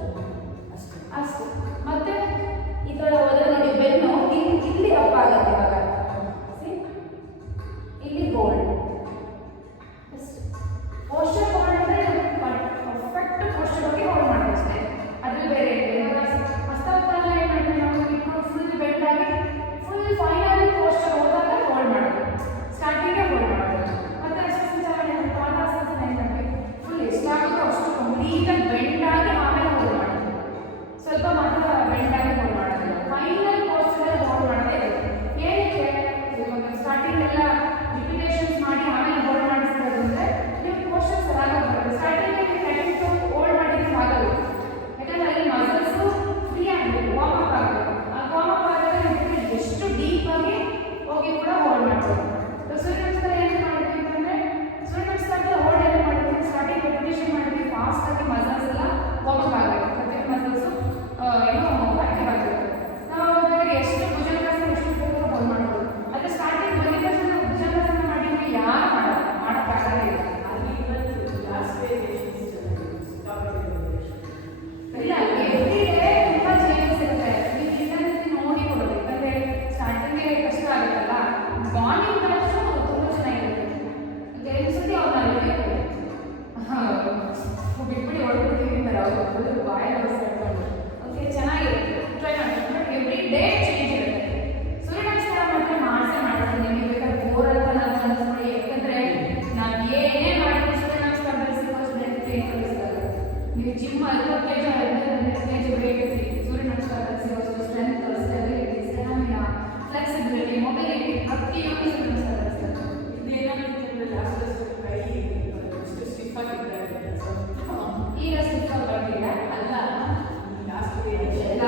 ಅಷ್ಟೇ. ಮತ್ತೆ ಈ ಥರ ಹೋದರೆ ನೋಡಿ ಬೆನ್ನು ಇಲ್ಲಿ ಅಪ್ ಆಗುತ್ತೆ. ಇವಾಗ ಇಲ್ಲಿ ಹೋಲ್ಡ್ ಪೋಸ್ಟರ್ ಹೋಲ್ಡ್ ಅಂದರೆ ಪರ್ಫೆಕ್ಟ್ ಪೋಸ್ಟರ್ ಬಗ್ಗೆ ಹೋಲ್ಡ್ ಮಾಡಬೇಕು ಅಷ್ಟೇ, ಅದ್ರಲ್ಲಿ ಬೇರೆ ಹೊಸದಲ್ಲ. ಏನು ಮಾಡ್ತೀವಿ ನಾವು, ಫುಲ್ ಬೆಂಡ್ ಆಗಿ ಫುಲ್ ಫೈನಲಿ ಪೋಸ್ಟರ್ ಹೋದಾಗ ಹೋಲ್ಡ್ ಮಾಡೋದು, ಸ್ಟಾರ್ಟಿಂಗೇ ಹೋಲ್ಡ್ ಮಾಡೋದು. ಮತ್ತೆ ಅಷ್ಟೊಂದು ಪಾದಾಸನ ಏನು ಮಾಡಬೇಕು, ಫುಲ್ ಎಷ್ಟಾಗುತ್ತೋ ಅಷ್ಟು ಕಂಪ್ಲೀಟಾಗಿ ಬೆಂಡ್ ಆಗಿ ಆಮೇಲೆ ಹೋಲ್ಡ್ ಮಾಡೋದು, ಸ್ವಲ್ಪ ಮಾತ್ರ ಬೆಂಡ್ ಆಗಿ ಹೋಲ್ಡ್ ಮಾಡೋದಿಲ್ಲ. ಫೈನಲ್ ಪೋಸ್ಟರ್ ಹೋಲ್ಡ್ ಮಾಡೋದೇ ಇರುತ್ತೆ. ಏನಕ್ಕೆ ಸ್ಟಾರ್ಟಿಂಗ್ ಎಲ್ಲ ರಿಪಿಟೇಷನ್ಸ್ ಮಾಡಿ ಆಮೇಲೆ ಹೋಲ್ಡ್ ಮಾಡಿಸ್ಬೋದು ಅಂದರೆ ನೀವು ಪೋಸ್ಟರ್ ಸರಿಯಾಗಿ ಬರುತ್ತೆ. ಸ್ಟಾರ್ಟಿಂಗಲ್ಲಿ ಟೈಮಿಂಗ್ಸು ಹೋಲ್ಡ್ ಮಾಡಿದ್ರೆ ಆಗಲ್ಲ, ಯಾಕಂದರೆ ಅಲ್ಲಿ ಮಸಲ್ಸು ಫ್ರೀ ಆಗಬೇಕು, ವಾರ್ಮ್ ಅಪ್ ಆಗಬೇಕು. ಆ ವಾರ್ಮ್ ಅಪ್ ಆದಾಗ ನಿಮಗೆ ಎಷ್ಟು ಡೀಪಾಗಿ ಹೋಗಿ ಕೂಡ ಹೋಲ್ಡ್ ಮಾಡ್ಬೋದು. ಸೂರ್ಯ ನಮಸ್ಕಾರ ಏನು ಮಾಡ್ತೀವಿ ಅಂತಂದರೆ, ಸೂರ್ಯ ನಮಸ್ಕಾರದಲ್ಲಿ ಹೋಲ್ಡ್ ಏನು ಮಾಡ್ತೀವಿ, ಸ್ಟಾರ್ಟಿಂಗ್ ರೆಪಿಟೇಷನ್ ಮಾಡ್ತೀವಿ, ಫಾಸ್ಟಾಗಿ ಮಸಲ್ಸ್ ಎಲ್ಲ ವಾರ್ಮ್ ಅಪ್ ಆಗಬೇಕು, ಪ್ರತಿಯೊಂದು ಮಸಲ್ಸು ಏನೋ ಆಕ್ಟಿವ್ ಆಗಬೇಕು. ನಾವು ಬೇಕಾದ್ರೆ ಎಷ್ಟು ಭುಜಂಗಾಸನ ಎಷ್ಟು ಬೇಕಾದ್ರೂ ಹೋಲ್ಡ್ ಮಾಡ್ಬೋದು. ಆದರೆ ಸ್ಟಾರ್ಟಿಂಗ್ ಬಂದಿದ ತಕ್ಷಣ ಭುಜಂಗಾಸನ ಮಾಡಿದ್ರೆ ಯಾರು ಮಾಡೋಕ್ಕಾಗಲ್ಲ. ಇಲ್ಲ ಎವ್ರಿ ಡೇ ತುಂಬ ಚೇಂಜಸ್ ಇರುತ್ತೆ. ನೀವು ಇನ್ನೊಂದ್ಸತಿ ನೋಡಿ ಕೊಡೋದು, ಯಾಕಂದರೆ ಸ್ಟಾರ್ಟಿಂಗ್ಗೆ ಕಷ್ಟ ಆಗುತ್ತಲ್ಲ, ಬಾಂಡಿಂಗ್ ಬ್ಯಾಚು ತುಂಬ ಚೆನ್ನಾಗಿರುತ್ತೆ. ಈಗ ಇನ್ನೊಂದ್ಸತಿ ಅವ್ರನ್ನ ಬಿಟ್ಬಿಡಿ ಹೊಡ್ಬಿಡ್ತೀವಿ ಅಂದರೆ ಅವರು ಫುಲ್ ಬಾಯಲ್ಲಿ ಹೊಸ ಓಕೆ ಚೆನ್ನಾಗಿರುತ್ತೆ, ಟ್ರೈ ಮಾಡ್ತೀನಿ. ಬಟ್ ಎವ್ರಿ ಡೇ ಚೇಂಜ್ ಇರುತ್ತೆ. ಸೂರ್ಯ ನಮಸ್ಕಾರ ಮಾತ್ರ ಮಾಡ್ತೀನಿ, ನೀವು ಬೇಕಾದ್ರೆ ಬೋರ್ ಅಂತ ನಾನು ಅನಿಸ್ಬಿಡಿ. ಯಾಕಂದರೆ ನಾನು ಏನೇ ಮಾಡಿದ್ರೆ ಸೂರ್ಯ ನಮಸ್ಕಾರದಲ್ಲಿ ಸಿಗೋಷ್ಟು ಬೆನಿಫಿಟ್ ಕಲಿಸ್ತಾರೆ. ನೀವು ಜಿಮ್ 50 kg 15 kg ಬೇಕಿರ್ತೀವಿ, ಸೂರ್ಯ ನಮಸ್ಕಾರದಲ್ಲಿ ಸಿಗೋಷ್ಟು strength, stability, stamina, flexibility, mobility ಪ್ರತಿಯೊಂದು ಸೂರ್ಯ ನಮಸ್ಕಾರ ಕಲಿಸ್ತಾರೆ. ಈಗ ಸ್ಟಿಫಾಗಿ ಬರ್ತಿಲ್ಲ ಅಲ್ಲ, ಲಾಸ್ಟ್ ವೇರಿಯೇಷನ್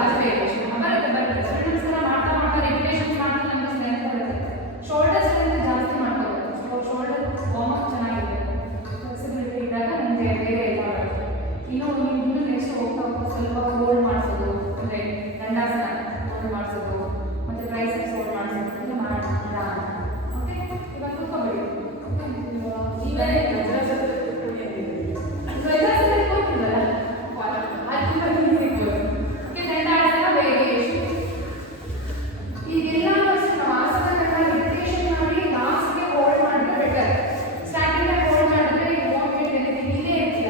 ಬರುತ್ತೆ. ಸೂರ್ಯ ನಮಸ್ಕಾರ ಮಾಡ್ತಾ ಮಾಡ್ತಾ ರೆಪಿಟೇಷನ್ಸ್ ಮಾಡ್ತಾ ನಮಗೆ ಸ್ಟ್ರೆಂತ್ ಬರುತ್ತೆ. ಶೋಲ್ಡರ್ ಸ್ಟ್ರೆಂತ್ ಜಾಸ್ತಿ ಮಾಡ್ಕೋಬೇಕು, ಶೋಲ್ಡರ್ ವಾರ್ಮ್ ಅಪ್ ಚೆನ್ನಾಗಿದೆ, ಫ್ಲೆಕ್ಸಿಬಿಲಿಟಿ ಇದ್ದಾಗ ನಮಗೆ ಬೇರೆ ಎಲ್ಲ ಬರುತ್ತೆ. ಇನ್ನೂ ನೆಕ್ಸ್ಟ್ ಹೋಗ್ತಾ ಸ್ವಲ್ಪ ಹೋಲ್ಡ್ ಮಾಡಿಸೋದು, ಅಂದರೆ ದಂಡಾಸನ ಹೋಲ್ಡ್ ಮಾಡಿಸೋದು, ಮತ್ತು ಟ್ರೈಸೆಪ್ಸ್ ಹೋಲ್ಡ್ ಮಾಡಿಸೋದು ಎಲ್ಲ ಮಾಡೋಣ. ಓಕೆ, ಇವಾಗ ಕೂತ್ಕೋಬೇಡಿ. ನೀವೇ ಈಗೆಲ್ಲ ನಾವು ಆಸನಗಳನ್ನ ರಿಪಿಟೇಷನ್ ಮಾಡಿ ಲಾಸ್ಟ್ಗೆ ಹೋಲ್ಡ್ ಮಾಡಿದ್ರೆ ಬೆಟರ್. ಸ್ಟಾರ್ಟಿಂಗ್ ಹೋಲ್ಡ್ ಮಾಡಿದ್ರೆ ಇಲ್ಲೇ ಇರ್ತೀರ.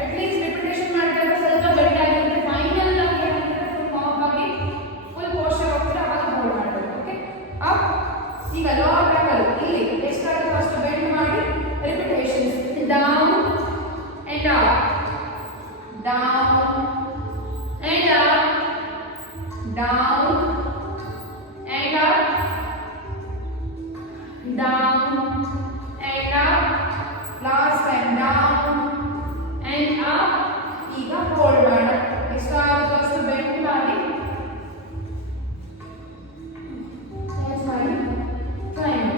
ಅಟ್ಲೀಸ್ಟ್ ರಿಪಿಟೇಷನ್ ಮಾಡಿದಾಗ ಸ್ವಲ್ಪ ಬೆಂಡ್ ಆಗಿರುತ್ತೆ, ಫೈನಲ್ ಆಗಿ ಏನಾಗ್ತದೆ ಫುಲ್ ವಾರ್ಮ್ ಆಗಿ ಫುಲ್ ಪೋಸ್ಟರ್ ಹೋಗ್ತೀರ, ಅವಾಗ ಹೋಲ್ಡ್ ಮಾಡಬೇಕು. Okay, up. ಈಗ ಲೋವರ್ ಬ್ಯಾಕಲ್ ಇಲ್ಲಿ ಎಷ್ಟಾಗುತ್ತೋ ಅಷ್ಟು ಬೆಂಡ್ ಮಾಡಿ repetitions down and up, down and up, down and up, down and up. Last time down and up. ಈಗ ಹೋಲ್ಡ್ ಮಾಡೋಣ, ಎಷ್ಟಾಗುತ್ತೋ ಅಷ್ಟು ಬೆಂಡ್ ಮಾಡಿ ಟ್ರೈ ಮಾಡಿ.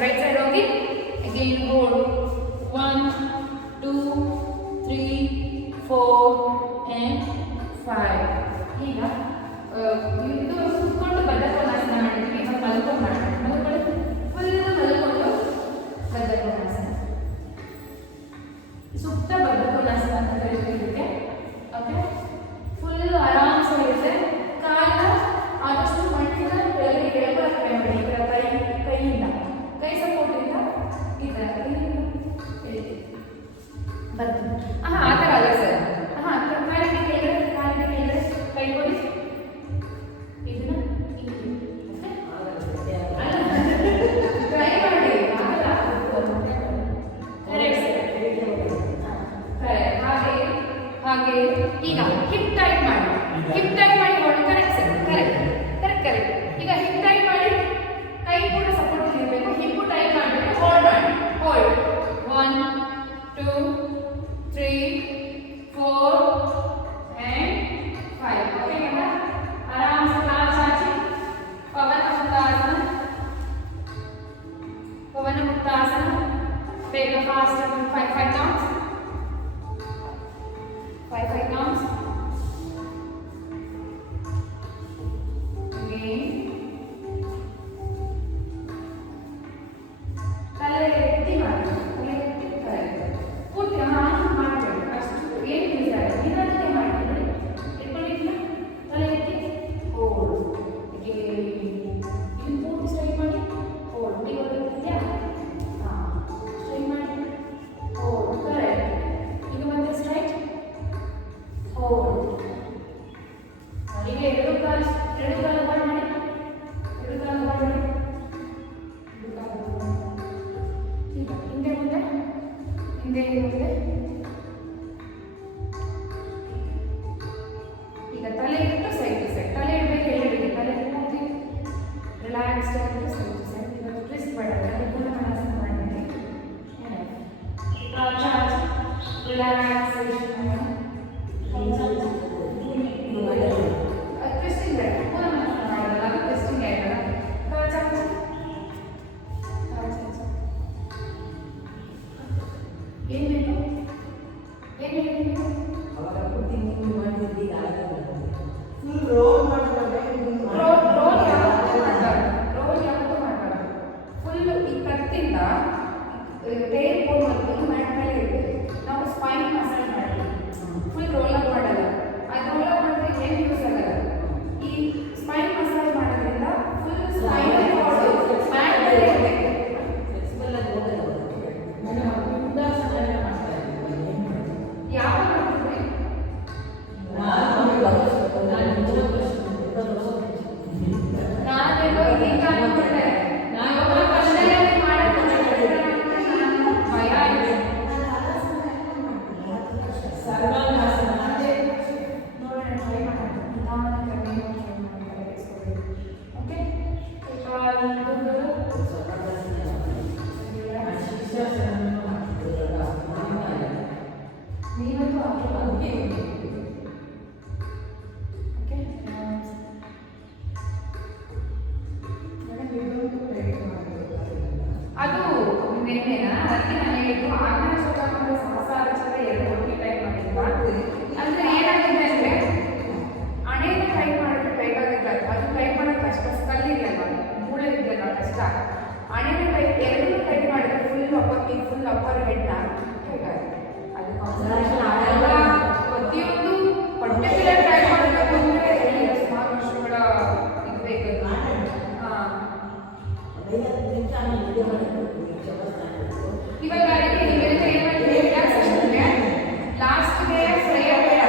ರೈಟ್ ಸೈಡ್ ಹೋಗಿ ಅಗೇನ್ ಹೋಲ್ಡ್ 1 2 3 4 and 5. ಈಗ ಇದು ಸುತ್ತಕೊಂಡು ಬದ್ಧಕೋನಾಸನ ಮಾಡಿದ್ವಿ. ಈಗ ಮಲ್ಕೊಂಡು ಮಾಡೋಣ. ಮಲ್ಕೊಳ್ಳಿ, ಫುಲ್ ಮಲ್ಕೊಂಡು ಬದ್ಧಕೋನಾಸನ. ಸುತ್ತ ಬದ್ಧಕೋನಾಸನ ಅಂತ ಕರಿತೀವಿ. ಓಕೆ, ಫುಲ್ ಆರಾಮ್ಸೆ ಇರುತ್ತೆ. ಕಾಲ ಆದಷ್ಟು ಮಣ್ಣಿನ ಕೆಳಗೆ ಕೆಳಗೆ ಮಾಡಿ. ಈ ಥರ ಕೈಯಿಂದ ಕೈ ಸಪೋರ್ಟಿಂದ ಈ ಥರ ಬದ್ದು. ಆ ಥರ ಅಲ್ಲ ಸರ್. ಕಾಲಿಗೆ ಕೆಳಗಡೆ ಕೈ ಕೊಡಿ. ಇದನ್ನ ಟ್ರೈ ಮಾಡಿ. ಹಾಗೆ ಈಗ ಹಿಪ್ ಟೈಟ್ ಮಾಡಿ. ಹಿಪ್ ಟೈಟ್ ಮಾಡಿ ನೋಡಿ. Correct sir, correct. ಈಗ ಹಿಪ್ ಟೈಟ್ ಮಾಡಿ. ಕೈ ಕೂಡ ಸಪೋರ್ಟ್ ಇರಬೇಕು. ಹಿಪ್ ಟೈಟ್ ಮಾಡಬೇಕು. ಹೋಲ್ಡ್ ಮಾಡಿ. Hold 1 2 3 4 and 5. ಓಕೆ ಮಗ, ಆರಾಮ್ से ಕಾಲು ಚಾಚಿ ಪವನ ಮುಕ್ತಾಸನ. ಬೇಗ ಫಾಸ್ಟ್ 5 counts. 5 counts. Again. ತಲೆ ಎತ್ತಿ ಮಾಡಿ. ತಲೆ ಎತ್ತಿ ಕರೆಕ್ಟ್. ಪೂರ್ತಿ ಮಾಡಬೇಡಿ. ಅಷ್ಟು ಏನು ಯೂಸ್ ನಿಧಾನಕ್ಕೆ ಮಾಡಿ. ಇಟ್ಕೊಂಡಿದ್ದಿಲ್ಲ, ತಲೆ ಎತ್ತಿ ಹೋಲ್ಡ್. ಇದು ಪೂರ್ತಿ ಸ್ಟ್ರೈಟ್ ಮಾಡಿ. ಹೋಲ್ಡ್. ಈಗ ಗೊತ್ತಿದೆಯಾ? ಸ್ಟ್ರೈಟ್ ಮಾಡಿ. ಹೋಲ್ಡ್. ಕರೆಕ್ಟ್. ಈಗ ಮತ್ತೆ ಸ್ಟ್ರೈಟ್. ಹೋಲ್ಡ್. ಈಗ ಎರಡು ಕಾಲು ಮಾಡಿ. ಈಗ ಹಿಂದೆ ಮುಂದೆ. ಈಗ ತಲೆ ಇಟ್ಟು ಸೈಡ್ ಟು ಸೈಡ್. ತಲೆ ಇಡಬೇಕು, ಎಲ್ಲಿಡಬೇಕು. ತಲೆ ಪೂರ್ತಿ ರಿಲ್ಯಾಕ್ಸ್ಡ್ ಆಗಿ ಸೈಡ್ ಟು ಸೈಡ್. ಇವತ್ತು ಟ್ವಿಸ್ಟ್ ಮಾಡೋದು ಪೂರ್ಣಾಸನ ಮಾಡಿದ್ದೀನಿ. ರಿಲ್ಯಾಕ್ಸೇಷನ್. ಟ್ವಿಸ್ಟಿಂಗ್ ಬೇಡ. ಪೂರ್ಣಾಸನ ಮಾಡೋದಲ್ಲ, ಅದು ಟ್ವಿಸ್ಟಿಂಗ್ ಆಯ್ತಲ್ಲ. ಏನು ಬೇಕು? ರೋಲ್ ಯಾವತ್ತೂ ಮಾಡಬಾರ್ದು. ಫುಲ್ ಈ ಕತ್ತಿಂದ ಟೇಲ್ ಬೋನ್ ಮಾಡ್ಕೊಂಡು ಮ್ಯಾಟ್ ಮೇಲೆ ಇರಬೇಕು. ನಾವು ಸ್ಪೈನ್ ಮಸಾಜ್ ಮಾಡ್ತೀವಿ. ಫುಲ್ ರೋಲ್ ಅಪ್ ಮಾಡಲ್ಲ. ಅದು ರೋಲ್ ಅಪ್ ಮಾಡಿದ್ರೆ ಏನು ಯೂಸ್ ಆಗಲ್ಲ. ಈ ಸ್ಪೈನ್ ಮಸಾಜ್ ಮಾಡೋದ್ರಿಂದ ಫುಲ್ ಸ್ಪೈನಲ್ ಕಾರ್ಡ್ ಮ್ಯಾಟ್ ಮೇಲೆ ಇರಬೇಕು. ಯಾವ ಮಾಡ್ತೀವಿ? ನಾನೇನೋ ಈಗ ಅನ್ಕೊಂಡೆ. ನಾನು ಕಷ್ಟದಲ್ಲಿ ಮಾಡೋದು ನಾನು ಭಯ ಇದೆ. ನೋಡೋಣ, ಟ್ರೈ ಮಾಡೋಣ. ನಿಧಾನಕ್ಕೆ ಓಕೆ. ನೀವಂತೂ ಓಕೆ. ಅದು ನಿನ್ನೆನಾ ಅದಕ್ಕೆ ನಾನು ಹೇಳಿದ್ದು ಆಜ್ಞಾ ಶೋಧ ಮತ್ತು ಸಹಸಾರಚರ ಎರಡು ಒಟ್ಟಿಗೆ ಟೈಪ್ ಮಾಡಿದ್ದು. ಅಂದರೆ ಏನಾಗಿದೆ ಅಂದರೆ ಹಣೆಯನ್ನು ಟೈಪ್ ಮಾಡಿದ್ರೆ ಬೇಕಾಗುತ್ತೆ. ಅದು ಟೈಪ್ ಮಾಡೋದು ಕಷ್ಟ. ಕಲ್ಲಿದೆಯಲ್ಲ, ಮೂಳೆ ಇದೆಯಲ್ಲ, ಕಷ್ಟ. ಹಣೆನ ಟೈಪ್ ಎರಡೂ ಟೈಪ್ ಮಾಡಿದ್ರೆ ಫುಲ್ ಅಪ್ಪರ್ ಹೆಡ್ನ ಹೇಗಾಗುತ್ತೆ. ಅದು ಕಾನ್ಸಂಟ್ರೇಷನ್ ಆಗಲ್ಲ. ಪ್ರತಿಯೊಂದು ಪರ್ಟಿಕ್ಯುಲರ್ ಟೈಪ್ ಮಾಡಬೇಕು ಅಂದರೆ ಸುಮಾರು ವರ್ಷಗಳ ಇದು ಬೇಕು. ಇವಾಗ ಅದಕ್ಕೆ ನೀವೆಲ್ಲ ಏನು ಮಾಡ್ತೀವಿ? ರಿಲ್ಯಾಕ್ಸೇಷನ್ಗೆ ಲಾಸ್ಟ್ಗೆ ಪ್ರೇಯರ್ ಬೇಡ.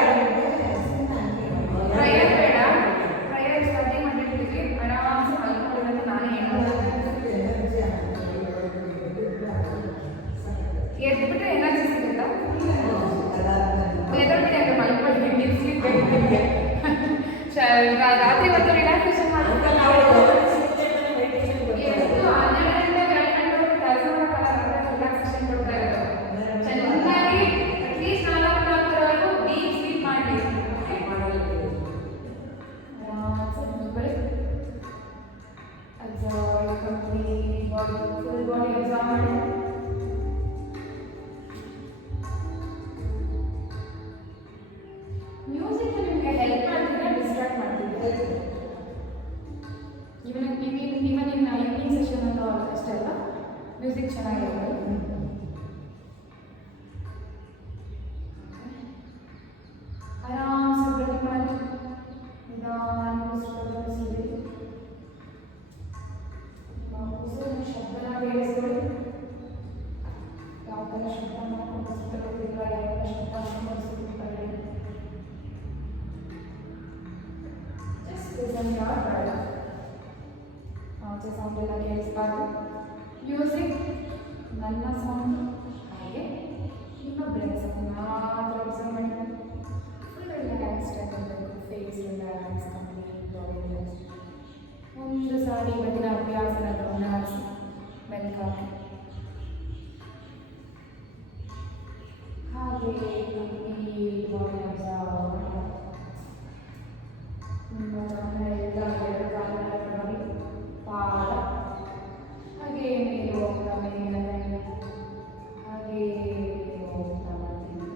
ಪ್ರೇಯರ್ ಸ್ಟಾರ್ಟಿಂಗ್ ಮಾಡಿರ್ತೀವಿ. ಆರಾಮ್ಸೆ ಮಲ್ಕೊಳ್ಳೋದು. ನಾನು ಏನು ಎದ್ಬಿಟ್ರೆ ಎನರ್ಜಿ ಸಿಗುತ್ತಾ? ಎದ್ಬಿಟ್ಟೆ ಅಂದರೆ ಮಲ್ಕೊಳ್ಳಿ. ನಿಲ್ಸ್ಲಿಕ್ಕೆ ರಾತ್ರಿ ಹೊತ್ತು ರಿಲ್ಯಾಕ್ಸೇಷನ್ ಮಾಡ್ಬೇಕಲ್ಲ. ಎಷ್ಟು 12 ಗಂಟೆ 2 ಗಂಟೆ ಕೆಲಸ ಮಾಡೋಕ್ಕಲ್ಲ. ರಿಲ್ಯಾಕ್ಸೇಷನ್ ಕೊಡ್ತಾರೆ. ಮ್ಯೂಸಿಕ್, ನನ್ನ ಸೌಂಡ್, ಹಾಗೆ ನಿಮ್ಮ ಬ್ರೆತ್ಸ್ ಮಾತ್ರ ಅಬ್ಸರ್ವ್ ಮಾಡಿ. ಫುಲ್ ರಿಲ್ಯಾಕ್ಸ್ಡ್ ಆಗಿರಬೇಕು. Face relax, complete body relax. ಒಂದು ಸಾರಿ ಇವತ್ತಿನ ಅಭ್ಯಾಸನ ಗಮನ ಹರಿಸಿ ಮೆಲ್ಕಾಕಿ. ಹಾಗೆ ಕಂಪ್ಲೀಟ್ ಬಾಡಿ ಅಬ್ಸರ್ವ್ ಮಾಡಿ. ನಿಮ್ಮ ಗಮನ ಎಲ್ಲ ಎರಡು ಕಾಲುಗಳ ಪಾದ, ಹಾಗೆ ಮೇಲೆ ಹೋಗ್ತಾ ಮೇಲಿನ ಕೈ, ಹಾಗೆ ಹೋಗ್ತಾ ಮಾಡ್ತೀನಿ,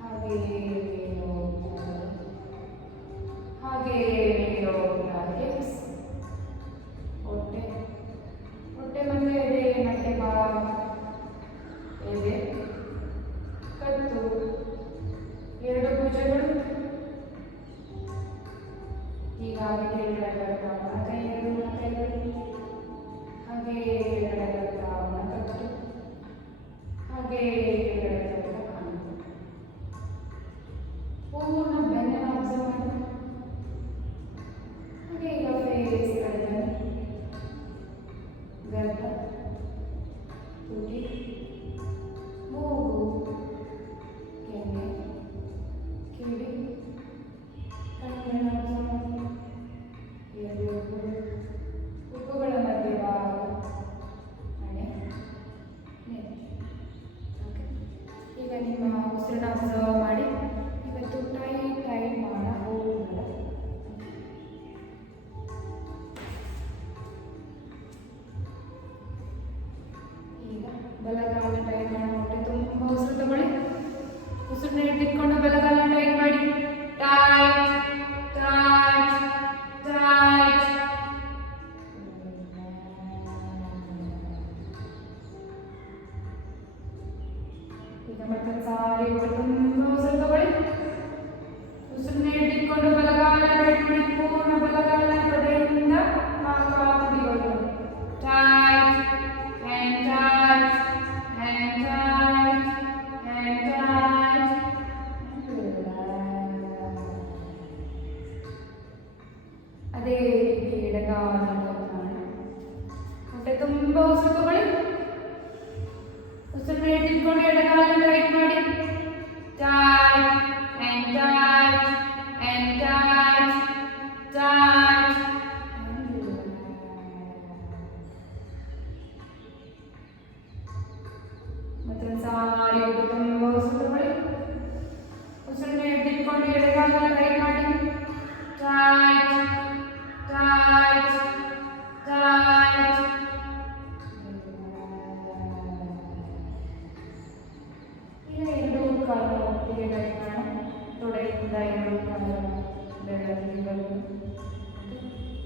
ಹಾಗೆ ಮೇಲೆ ಹೋಗ್ತಾ, ಹಾಗೆ ಮೇಲೆ ಹೋಗ್ತಾ ಹಿಪ್ಸ್, ಹೊಟ್ಟೆ, ಹೊಟ್ಟೆ ಮತ್ತೆ ಎದೆ, ಮತ್ತೆ ಬಾಲ, ಎದೆ, ಕತ್ತು, ಎರಡು ಭುಜಗಳು, ಹೀಗಾಗಿ ಕೆಳಗಡೆ ಬರ್ತಾ ಕೈಗಳು, ಹಾಗೆ ಕೆಳಗಡೆ ಬರ್ತಾ ಕತ್ತು, ಹಾಗೆ ಕೆಳಗಡೆ ಬರ್ತಾ ಕಾಲು, ಪೂರ್ಣ ಬೆನ್ನನ್ನು ಅಬ್ಸರ್ವ್ ಮಾಡಿ. ಹಾಗೆ ಈಗ ಫೇಸ್ ಕಡೆ ಗರ್ಭ, ತುಟಿ, ಮೂಗು, ಕೆನ್ನೆ, ಕಿವಿ, ಕಣ್ಣನ್ನು ಅಬ್ಸರ್ವ್ ಮಾಡಿ. ಎರಡು ಉಕ್ಕುಗಳ ಮಧ್ಯೆ ಭಾಗ, ಹಣೆ, ನೆತ್ತಿ. ಓಕೆ, ಈಗ ನಿಮ್ಮ ಉಸಿರನ್ನ ಅಬ್ಸರ್ವ್ ಮಾಡಿ. ಇವತ್ತು ಟೈಟ್ ಟೈಟ್ ಮಾಡ ಹೋಗೋಣ. ಈಗ ಬಲಗಾಲ ಟೈಟ್ ಮಾಡೋ. ಹೊಟ್ಟೆ ತುಂಬ ಉಸಿರು ತಗೊಳ್ಳಿ. ಉಸಿರನ್ನ ಹಿಡಿದಿಟ್ಕೊಂಡು ಬಲಗಾಲ ಟೈಟ್ ಮಾಡಿ. Tight tight tight. ಈಗ ಮತ್ತೊಂದು ಸಾರಿ ತುಂಬ ಉಸಿರು ತಗೊಳ್ಳಿ. ಉಸಿರನ್ನ ಹಿಡಿದಿಟ್ಕೊಂಡು ಬಲಗಾಲ ಟೈಟ್ ಮಾಡಿ. ಪೂರ್ಣ ಬಲಗಾಲ ತೊಡೆಯಿಂದ ತುದಿವರೆಗೂ. Tight and tight and tight and tight. ಅದೇ ರೀತಿ ಎಡಗಾಲ ಹೊಟ್ಟೆ ತುಂಬ ಉಸಿರು ತಗೊಳ್ಳಿ. ಉಸಿರನ್ನ ಹಿಡಿದುಕೊಂಡು ಎಡಗಾಲ ಟೈಟ್ ಮಾಡಿ. Tight and tight and tight tight. ಮತ್ತೊಂದು ಸಾರಿ ಹೊಟ್ಟೆ ತುಂಬ ಉಸಿರು ತಗೊಳ್ಳಿ. ಉಸಿರನ್ನ ಹಿಡಿದುಕೊಂಡು ಎಡಗಾಲ ಟೈಟ್ ಮಾಡಿ. Tight tight tight. ಈಗ ಎರಡು ಕಾಲು ಒಟ್ಟಿಗೆ ಟೈಟ್ ಮಾಡೋಣ. ತೊಡೆಯಿಂದ ಎರಡು ಕಾಲು ಬೆರಳಿಗೆ.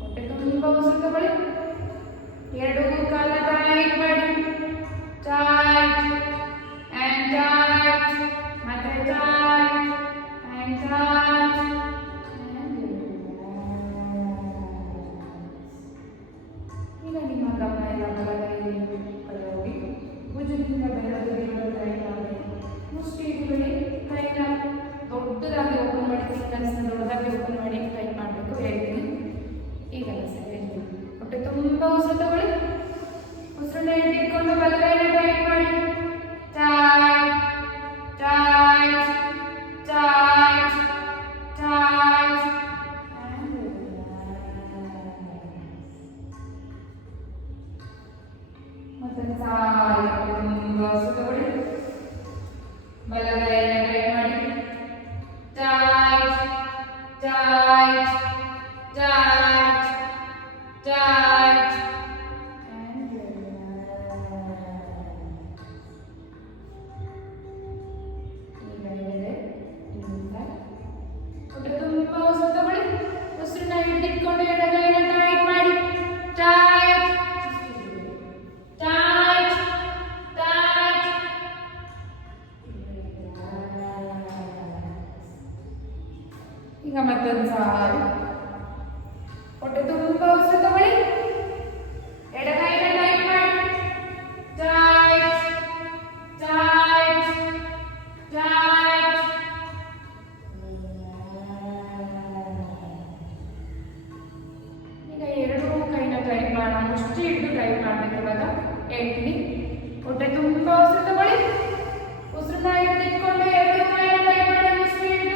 ಹೊಟ್ಟೆ ತುಂಬ ಉಸಿರು ತಗೊಳ್ಳಿ. ಎರಡು ಕಾಲ ಟೈಟ್ ಮಾಡಿ. ಟೈಟ್ and tight, ಮತ್ತೆ ಟೈಟ್ and tight and ಈಗ ನಿಮ್ಮ ಗಮನ ಎಲ್ಲ ಬಲಗೈ ಕಡೆ ಹೋಗಿ ಭುಜದಿಂದ ಬೆರಳುಗಳನ್ನು ಟೈಟ್ ಮಾಡಬೇಕು. ಮುಷ್ಟಿ ಇಟ್ಕೊಳ್ಳಿ. ಕೈನ ದೊಡ್ಡದಾಗಿ ಓಪನ್ ಮಾಡಿ, ಫಿಂಗರ್ಸ್ನ ದೊಡ್ಡದಾಗಿ ಓಪನ್ ಮಾಡಿ ಟೈಟ್ ಮಾಡಬೇಕು. ಹೇಳ್ತೀನಿ ಈಗಲ್ಲ ಸರ್, ಹೇಳ್ತೀನಿ. ಹೊಟ್ಟೆ ತುಂಬ ಉಸಿರು ತಗೊಳ್ಳಿ. ಉಸಿರನ್ನ ಹಿಡಿದುಕೊಂಡು ಬಲಗೈನ ಟೈಟ್ ಮಾಡಿ. Tight, tight, tight, tight, and relax. ಮತ್ತೊಂದು ಸಾರಿ ತುಂಬ ಉಸಿರು ತಗೊಳ್ಳಿ. ಬಲಗೈನ ಟೈಟ್ ಮಾಡಿ. Tight, tight, tight, tight, and relax. ಹೊಟ್ಟೆ ತುಂಬ ಉಸಿರು ತಗೊಳ್ಳಿ. ಉಸಿರನ್ನ ಹಿಡಿದಿಟ್ಕೊಂಡು ಎಡಗೈನ ಟೈಟ್ ಮಾಡಿ. Tight tight tight. ಈಗ ಮತ್ತೊಂದು ಸಾರಿ ಹೊಟ್ಟೆ ತುಂಬ ಉಸಿರು ತಗೊಳ್ಳಿ. ಎಡಗೈನ ಟೈಟ್ ಮಾಡಿ. Tight tight tight. ಈಗ ಎರಡು ಕೈನ ಟೈಟ್ ಮಾಡೋಣ. ಮುಷ್ಟಿ ಹಿಡಿದು ಟೈಟ್ ಮಾಡಬೇಕು. ಇವಾಗ ಹೇಳ್ತೀನಿ. ಹೊಟ್ಟೆ ತುಂಬ ಉಸಿರು ತಗೊಳ್ಳಿ. ಉಸಿರನ್ನ ಹಿಡಿದಿಟ್ಕೊಂಡು ಎರಡು ಕೈ ಟೈಟ್ ಮಾಡಿ speed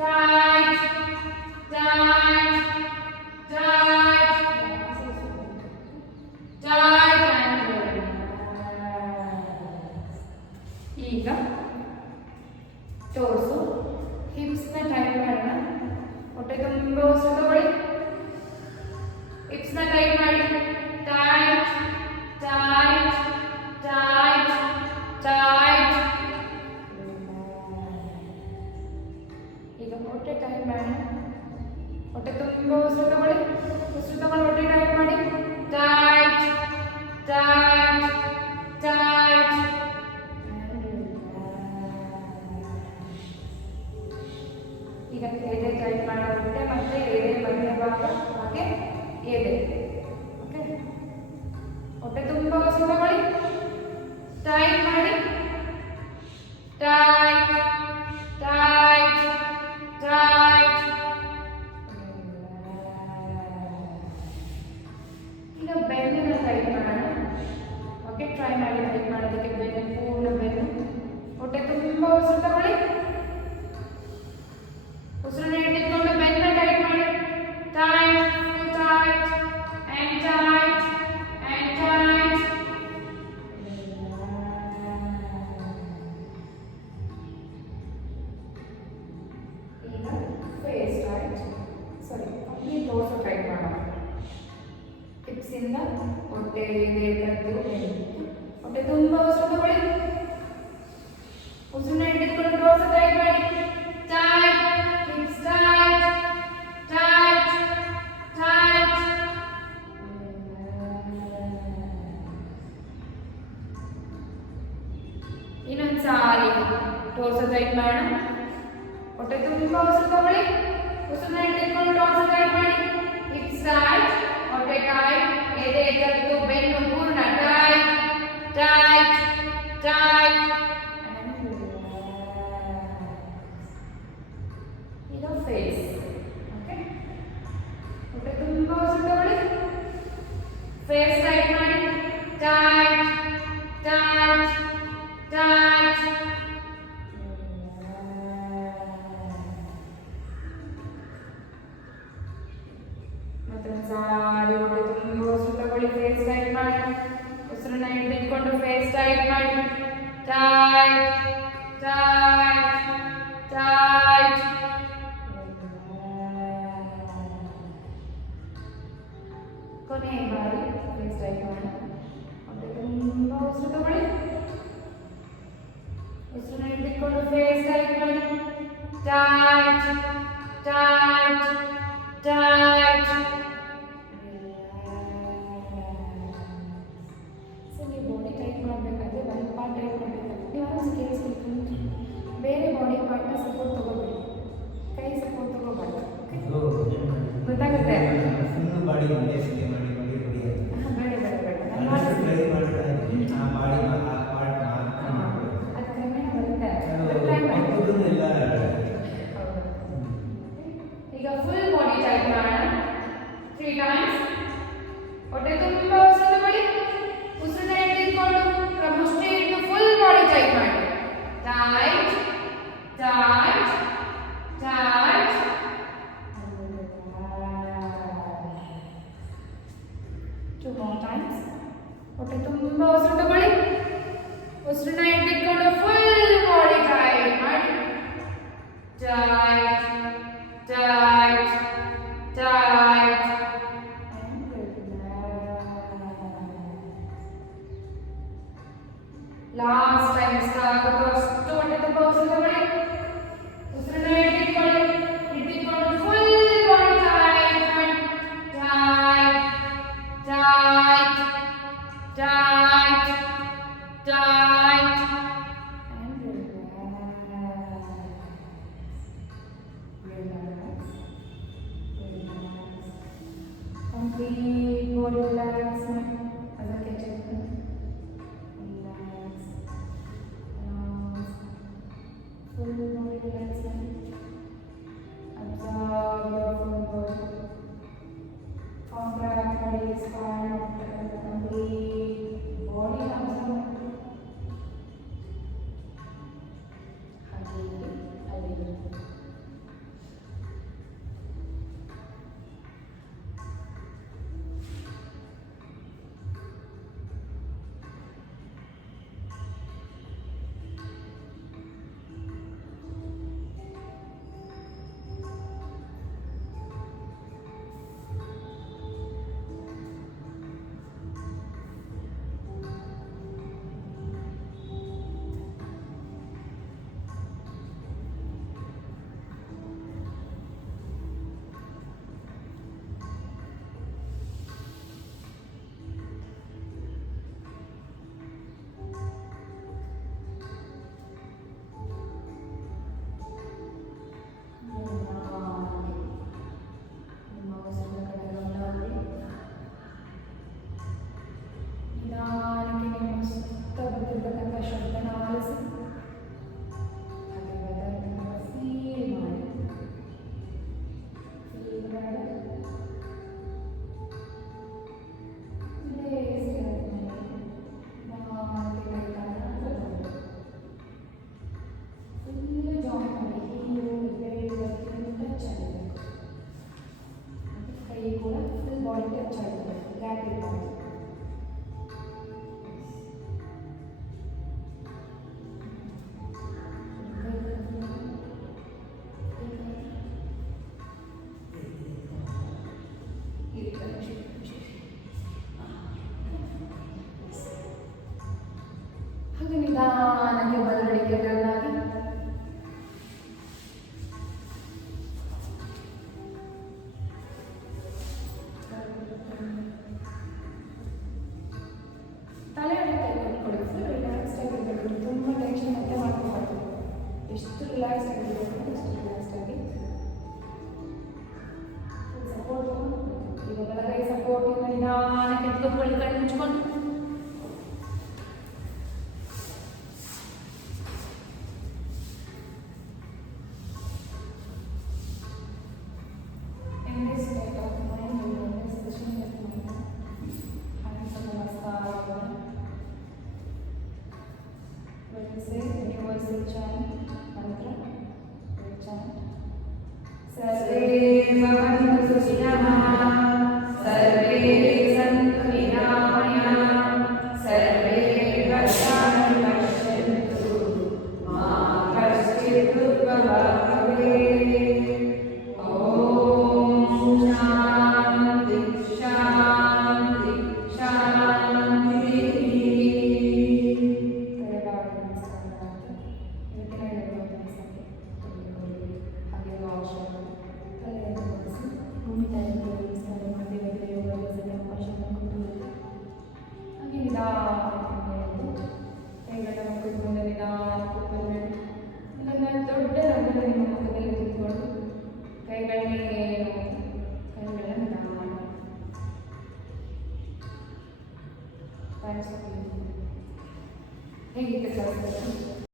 tight tight tight tight. ಈಗ ಟೋರ್ಸು ಹಿಪ್ಸ್ನ ಟೈಟ್ ಮಾಡೋಣ. ಹೊಟ್ಟೆ ತುಂಬ ಉಸಿರು ತಗೊಳ್ಳಿ. ಹಿಪ್ಸ್ನ ಟೈಟ್ ಮಾಡಿ ಟೈಟ್ ಟೈಟ್ ಟೈಟ್ ಟೈಟ್. ಈಗ ಹೊಟ್ಟೆ ಟೈಟ್ ಮಾಡೋಣ. ಹೊಟ್ಟೆ ತುಂಬ ಉಸಿರು ತಗೊಳ್ಳಿ. ಉಸಿರು ತಗೊಂಡು ಹೊಟ್ಟೆ ಟೈಟ್ ಮಾಡಿ ಟೈಟ್ ಟೈಟ್ ಟೈಟ್. ಈಗ ಎದೆ ಟೈಟ್ ಮಾಡೋದಂತೆ ಮತ್ತೆ ಎದೆ ಮಧ್ಯ ಭಾಗ ಹಾಗೆ ಎದೆ. ಓಕೆ, ಹೊಟ್ಟೆ ತುಂಬ ಉಸಿರು ತಗೊಳ್ಳಿ. ಟೈಟ್ ಮಾಡಿ ಟೈಟ್ ಟೈಟ್ ಟೈಟ್. ಈಗ ಬೆನ್ನನ್ನು ಟೈಟ್ ಮಾಡೋಣ. ಓಕೆ, ಟ್ರೈ ಮಾಡಿ ಟೈಟ್ ಮಾಡೋದಕ್ಕೆ. ಬೆನ್ನು ಪೂರ್ಣ ಬೆನ್ನು. ಹೊಟ್ಟೆ ತುಂಬ ಉಸಿರು ತಗೊಳ್ಳಿ. ಉಸಿರನ್ನ ಹಿಡಿದುಕೊಂಡು ಬೆನ್ನ ಟೈಟ್ ಮಾಡಿ tight tight and tight and tight. ಈಗ ಫೇಸ್ ಟೈಟ್. ಸಾರಿ, ಕಂಪ್ಲೀಟ್ ಟೋರ್ಸು ಟೈಟ್ ಮಾಡೋಣ. ಹಿಪ್ಸ್ ಇಂದ ಹೊಟ್ಟೆ ಇದೆ ಕದ್ದು ಹೊಟ್ಟೆ ತುಂಬ ಉಸಿರು ತಗೊಳ್ಳಿ. ಉಸಿರನ್ನ ಹಿಡಿದುಕೊಂಡು ಟೋರ್ಸು ಟೈಟ್ ಮಾಡಿ tight hips tight tight tight. ಇನ್ನೊಂದ್ಸಾರಿ ಟೋರ್ಸು ಟೈಟ್ ಮಾಡೋಣ. ಹೊಟ್ಟೆ ತುಂಬ ಉಸಿರು ತಗೊಳ್ಳಿ. ಉಸಿರನ್ನ ಹಿಡಿದುಕೊಂಡು ಟೋರ್ಸು ಟೈಟ್ ಮಾಡಿ ಹಿಪ್ಸ್ ಟೈಟ್ ಹೊಟ್ಟೆ ಟೈಟ್ ಎದೆ ಕತ್ತು ಬೆನ್ನು ಪೂರ್ಣ ಟೈಟ್ ಟೈಟ್ ಟೈಟ್. ಈಗ ಫೇಸ್. ಓಕೆ, ಹೊಟ್ಟೆ ತುಂಬ ಉಸಿರು ತಗೊಳ್ಳಿ. ಫೇಸ್ ಟೈಟ್ ಮಾಡಿ ಟೈಟ್ ಟೈಟ್ ಟೈಟ್. ಮತ್ತೊಂದ್ಸಾರಿ ಹೊಟ್ಟೆ ತುಂಬ ಉಸಿರು ತಗೊಳ್ಳಿ. ಫೇಸ್ ಟೈಟ್ ಮಾಡಿ. ಉಸಿರನ್ನ ಹಿಡಿದುಕೊಂಡು ಫೇಸ್ ಟೈಟ್ ಮಾಡಿ ಟೈಟ್ ಟೈಟ್ ಟೈಟ್. ಕೊನೆ ಬಾರಿ ಫೇಸ್ ಟೈಟ್ ಮಾಡೋಣ. ಹೊಟ್ಟೆ ತುಂಬ ಉಸಿರು ತಗೊಳ್ಳಿ. ಉಸಿರನ್ನ ಹಿಡಿದುಕೊಂಡು ಫೇಸ್ ಟೈಟ್ ಮಾಡಿ ಟೈಟ್ ಟೈಟ್ ಟೈಟ್. ಸೊ ನೀವು ಬಾಡಿ ಟೈಟ್ ಮಾಡಬೇಕಾದ್ರೆ ಒಂದು ಪಾರ್ಟ್ ಟೈಟ್ ಮಾಡಬೇಕಾದ್ರೆ ನೀವು ಆರಾಮ್ಸೆ ಕೇಳಿಸ್ಕೊಳ್ಕೊಂಡು ಬೇರೆ ಬಾಡಿ ಪಾರ್ಟ್ನ ಸಪೋರ್ಟ್ ತಗೋಬೇಡಿ. ಕೈ ಸಪೋರ್ಟ್ ತಗೋಬಾರ್ದು. ಗೊತ್ತಾಗುತ್ತೆ? ಬಾಡಿ ಒಂದೇ ಸಲ ಮಾಡಿ ಮಾಡಿ ಮಾಡಿ ಬೇಡ ಬೇಡ ಬೇಡ. ಟ್ರೈ ಮಾಡ್ತಾ ಇದ್ದೀನಿ. ಆ ಬಾಡಿ ಆ ಪಾರ್ಟ್ ಮಾತ್ರ ಅದು ಕ್ರಮೇಣ ಬರುತ್ತೆ. ಎಲ್ಲ ಈಗ ಫುಲ್ ಬಾಡಿ ಟೈಟ್ ಮಾಡೋಣ 3 times. ಹೊಟ್ಟೆ ತುಂಬ ಉಸಿರು ತಗೊಳ್ಳಿ. ಉಸಿರನ್ನ ಹಿಡಿದುಕೊಂಡು ಮುಷ್ಟಿ ಹಿಡಿದು ಫುಲ್ ಬಾಡಿ ಟೈಟ್ ಮಾಡಿ tight tight tight. 2 more times. ಹೊಟ್ಟೆ ತುಂಬ ಉಸಿರು ತಗೊಳ್ಳಿ. ಉಸಿರನ್ನ ಹಿಡಿದುಕೊಂಡು ಫುಲ್ ಬಾಡಿ ಟೈಟ್ ಮಾಡಿ tight tight tight. Last time ಎಷ್ಟಾಗುತ್ತೋ ಅಷ್ಟು ಹೊಟ್ಟೆ ತುಂಬ ಉಸಿರು ತಗೊಳ್ಳಿ. ಉಸಿರನ್ನ ಹಿಡಿದುಕೊಂಡು ಫುಲ್ ಬಾಡಿ ಟೈಟ್ ಮಾಡಿ tight tight tight tight. Complete body relaxation. ಅದಕ್ಕೆ check relax. Full body relaxation. Absorb your full body. Contract body, expand. Complete tension ಮತ್ತೆ ಮಾಡ್ಕೊಬಾರ್ದು. ಎಷ್ಟು ರಿಲ್ಯಾಕ್ಸ್ ಆಗಿರಬೇಕು ಅಷ್ಟು ರಿಲ್ಯಾಕ್ಸ್ ಆಗಿ ಸಪೋರ್ಟ್ ತಗೊಂಡು ಈಗ ಬಲಗೈ ಸಪೋರ್ಟಿಂದ ನಿಧಾನಕ್ಕೆ ಎತ್ಕೊಳ್ಕೊಳ್ಳಿ, ಕಣ್ಣು ಮುಚ್ಕೊಂಡು. In this state of mind, you will miss the shyness mind. Hands up namaskar. When we say universal chant, mantra, we chant. Sarve bhavantu sukhinaः, sarve santu niramayः, sarve bhadrani pashyantu, ma kaschit durvabah bhavet. Om Shanti Shanti Shanti. ದೊಡ್ಡ ರಂಗದ ನಿಮ್ಮ ಮುಖದಲ್ಲಿ ಕೂತ್ಕೊಂಡು ಕೈಗಳನ್ನೇ ಕೈಗಳನ್ನು ನಿಧಾನ ಹೇಗಿತ್ತು ಕ್ಲಾಸ್?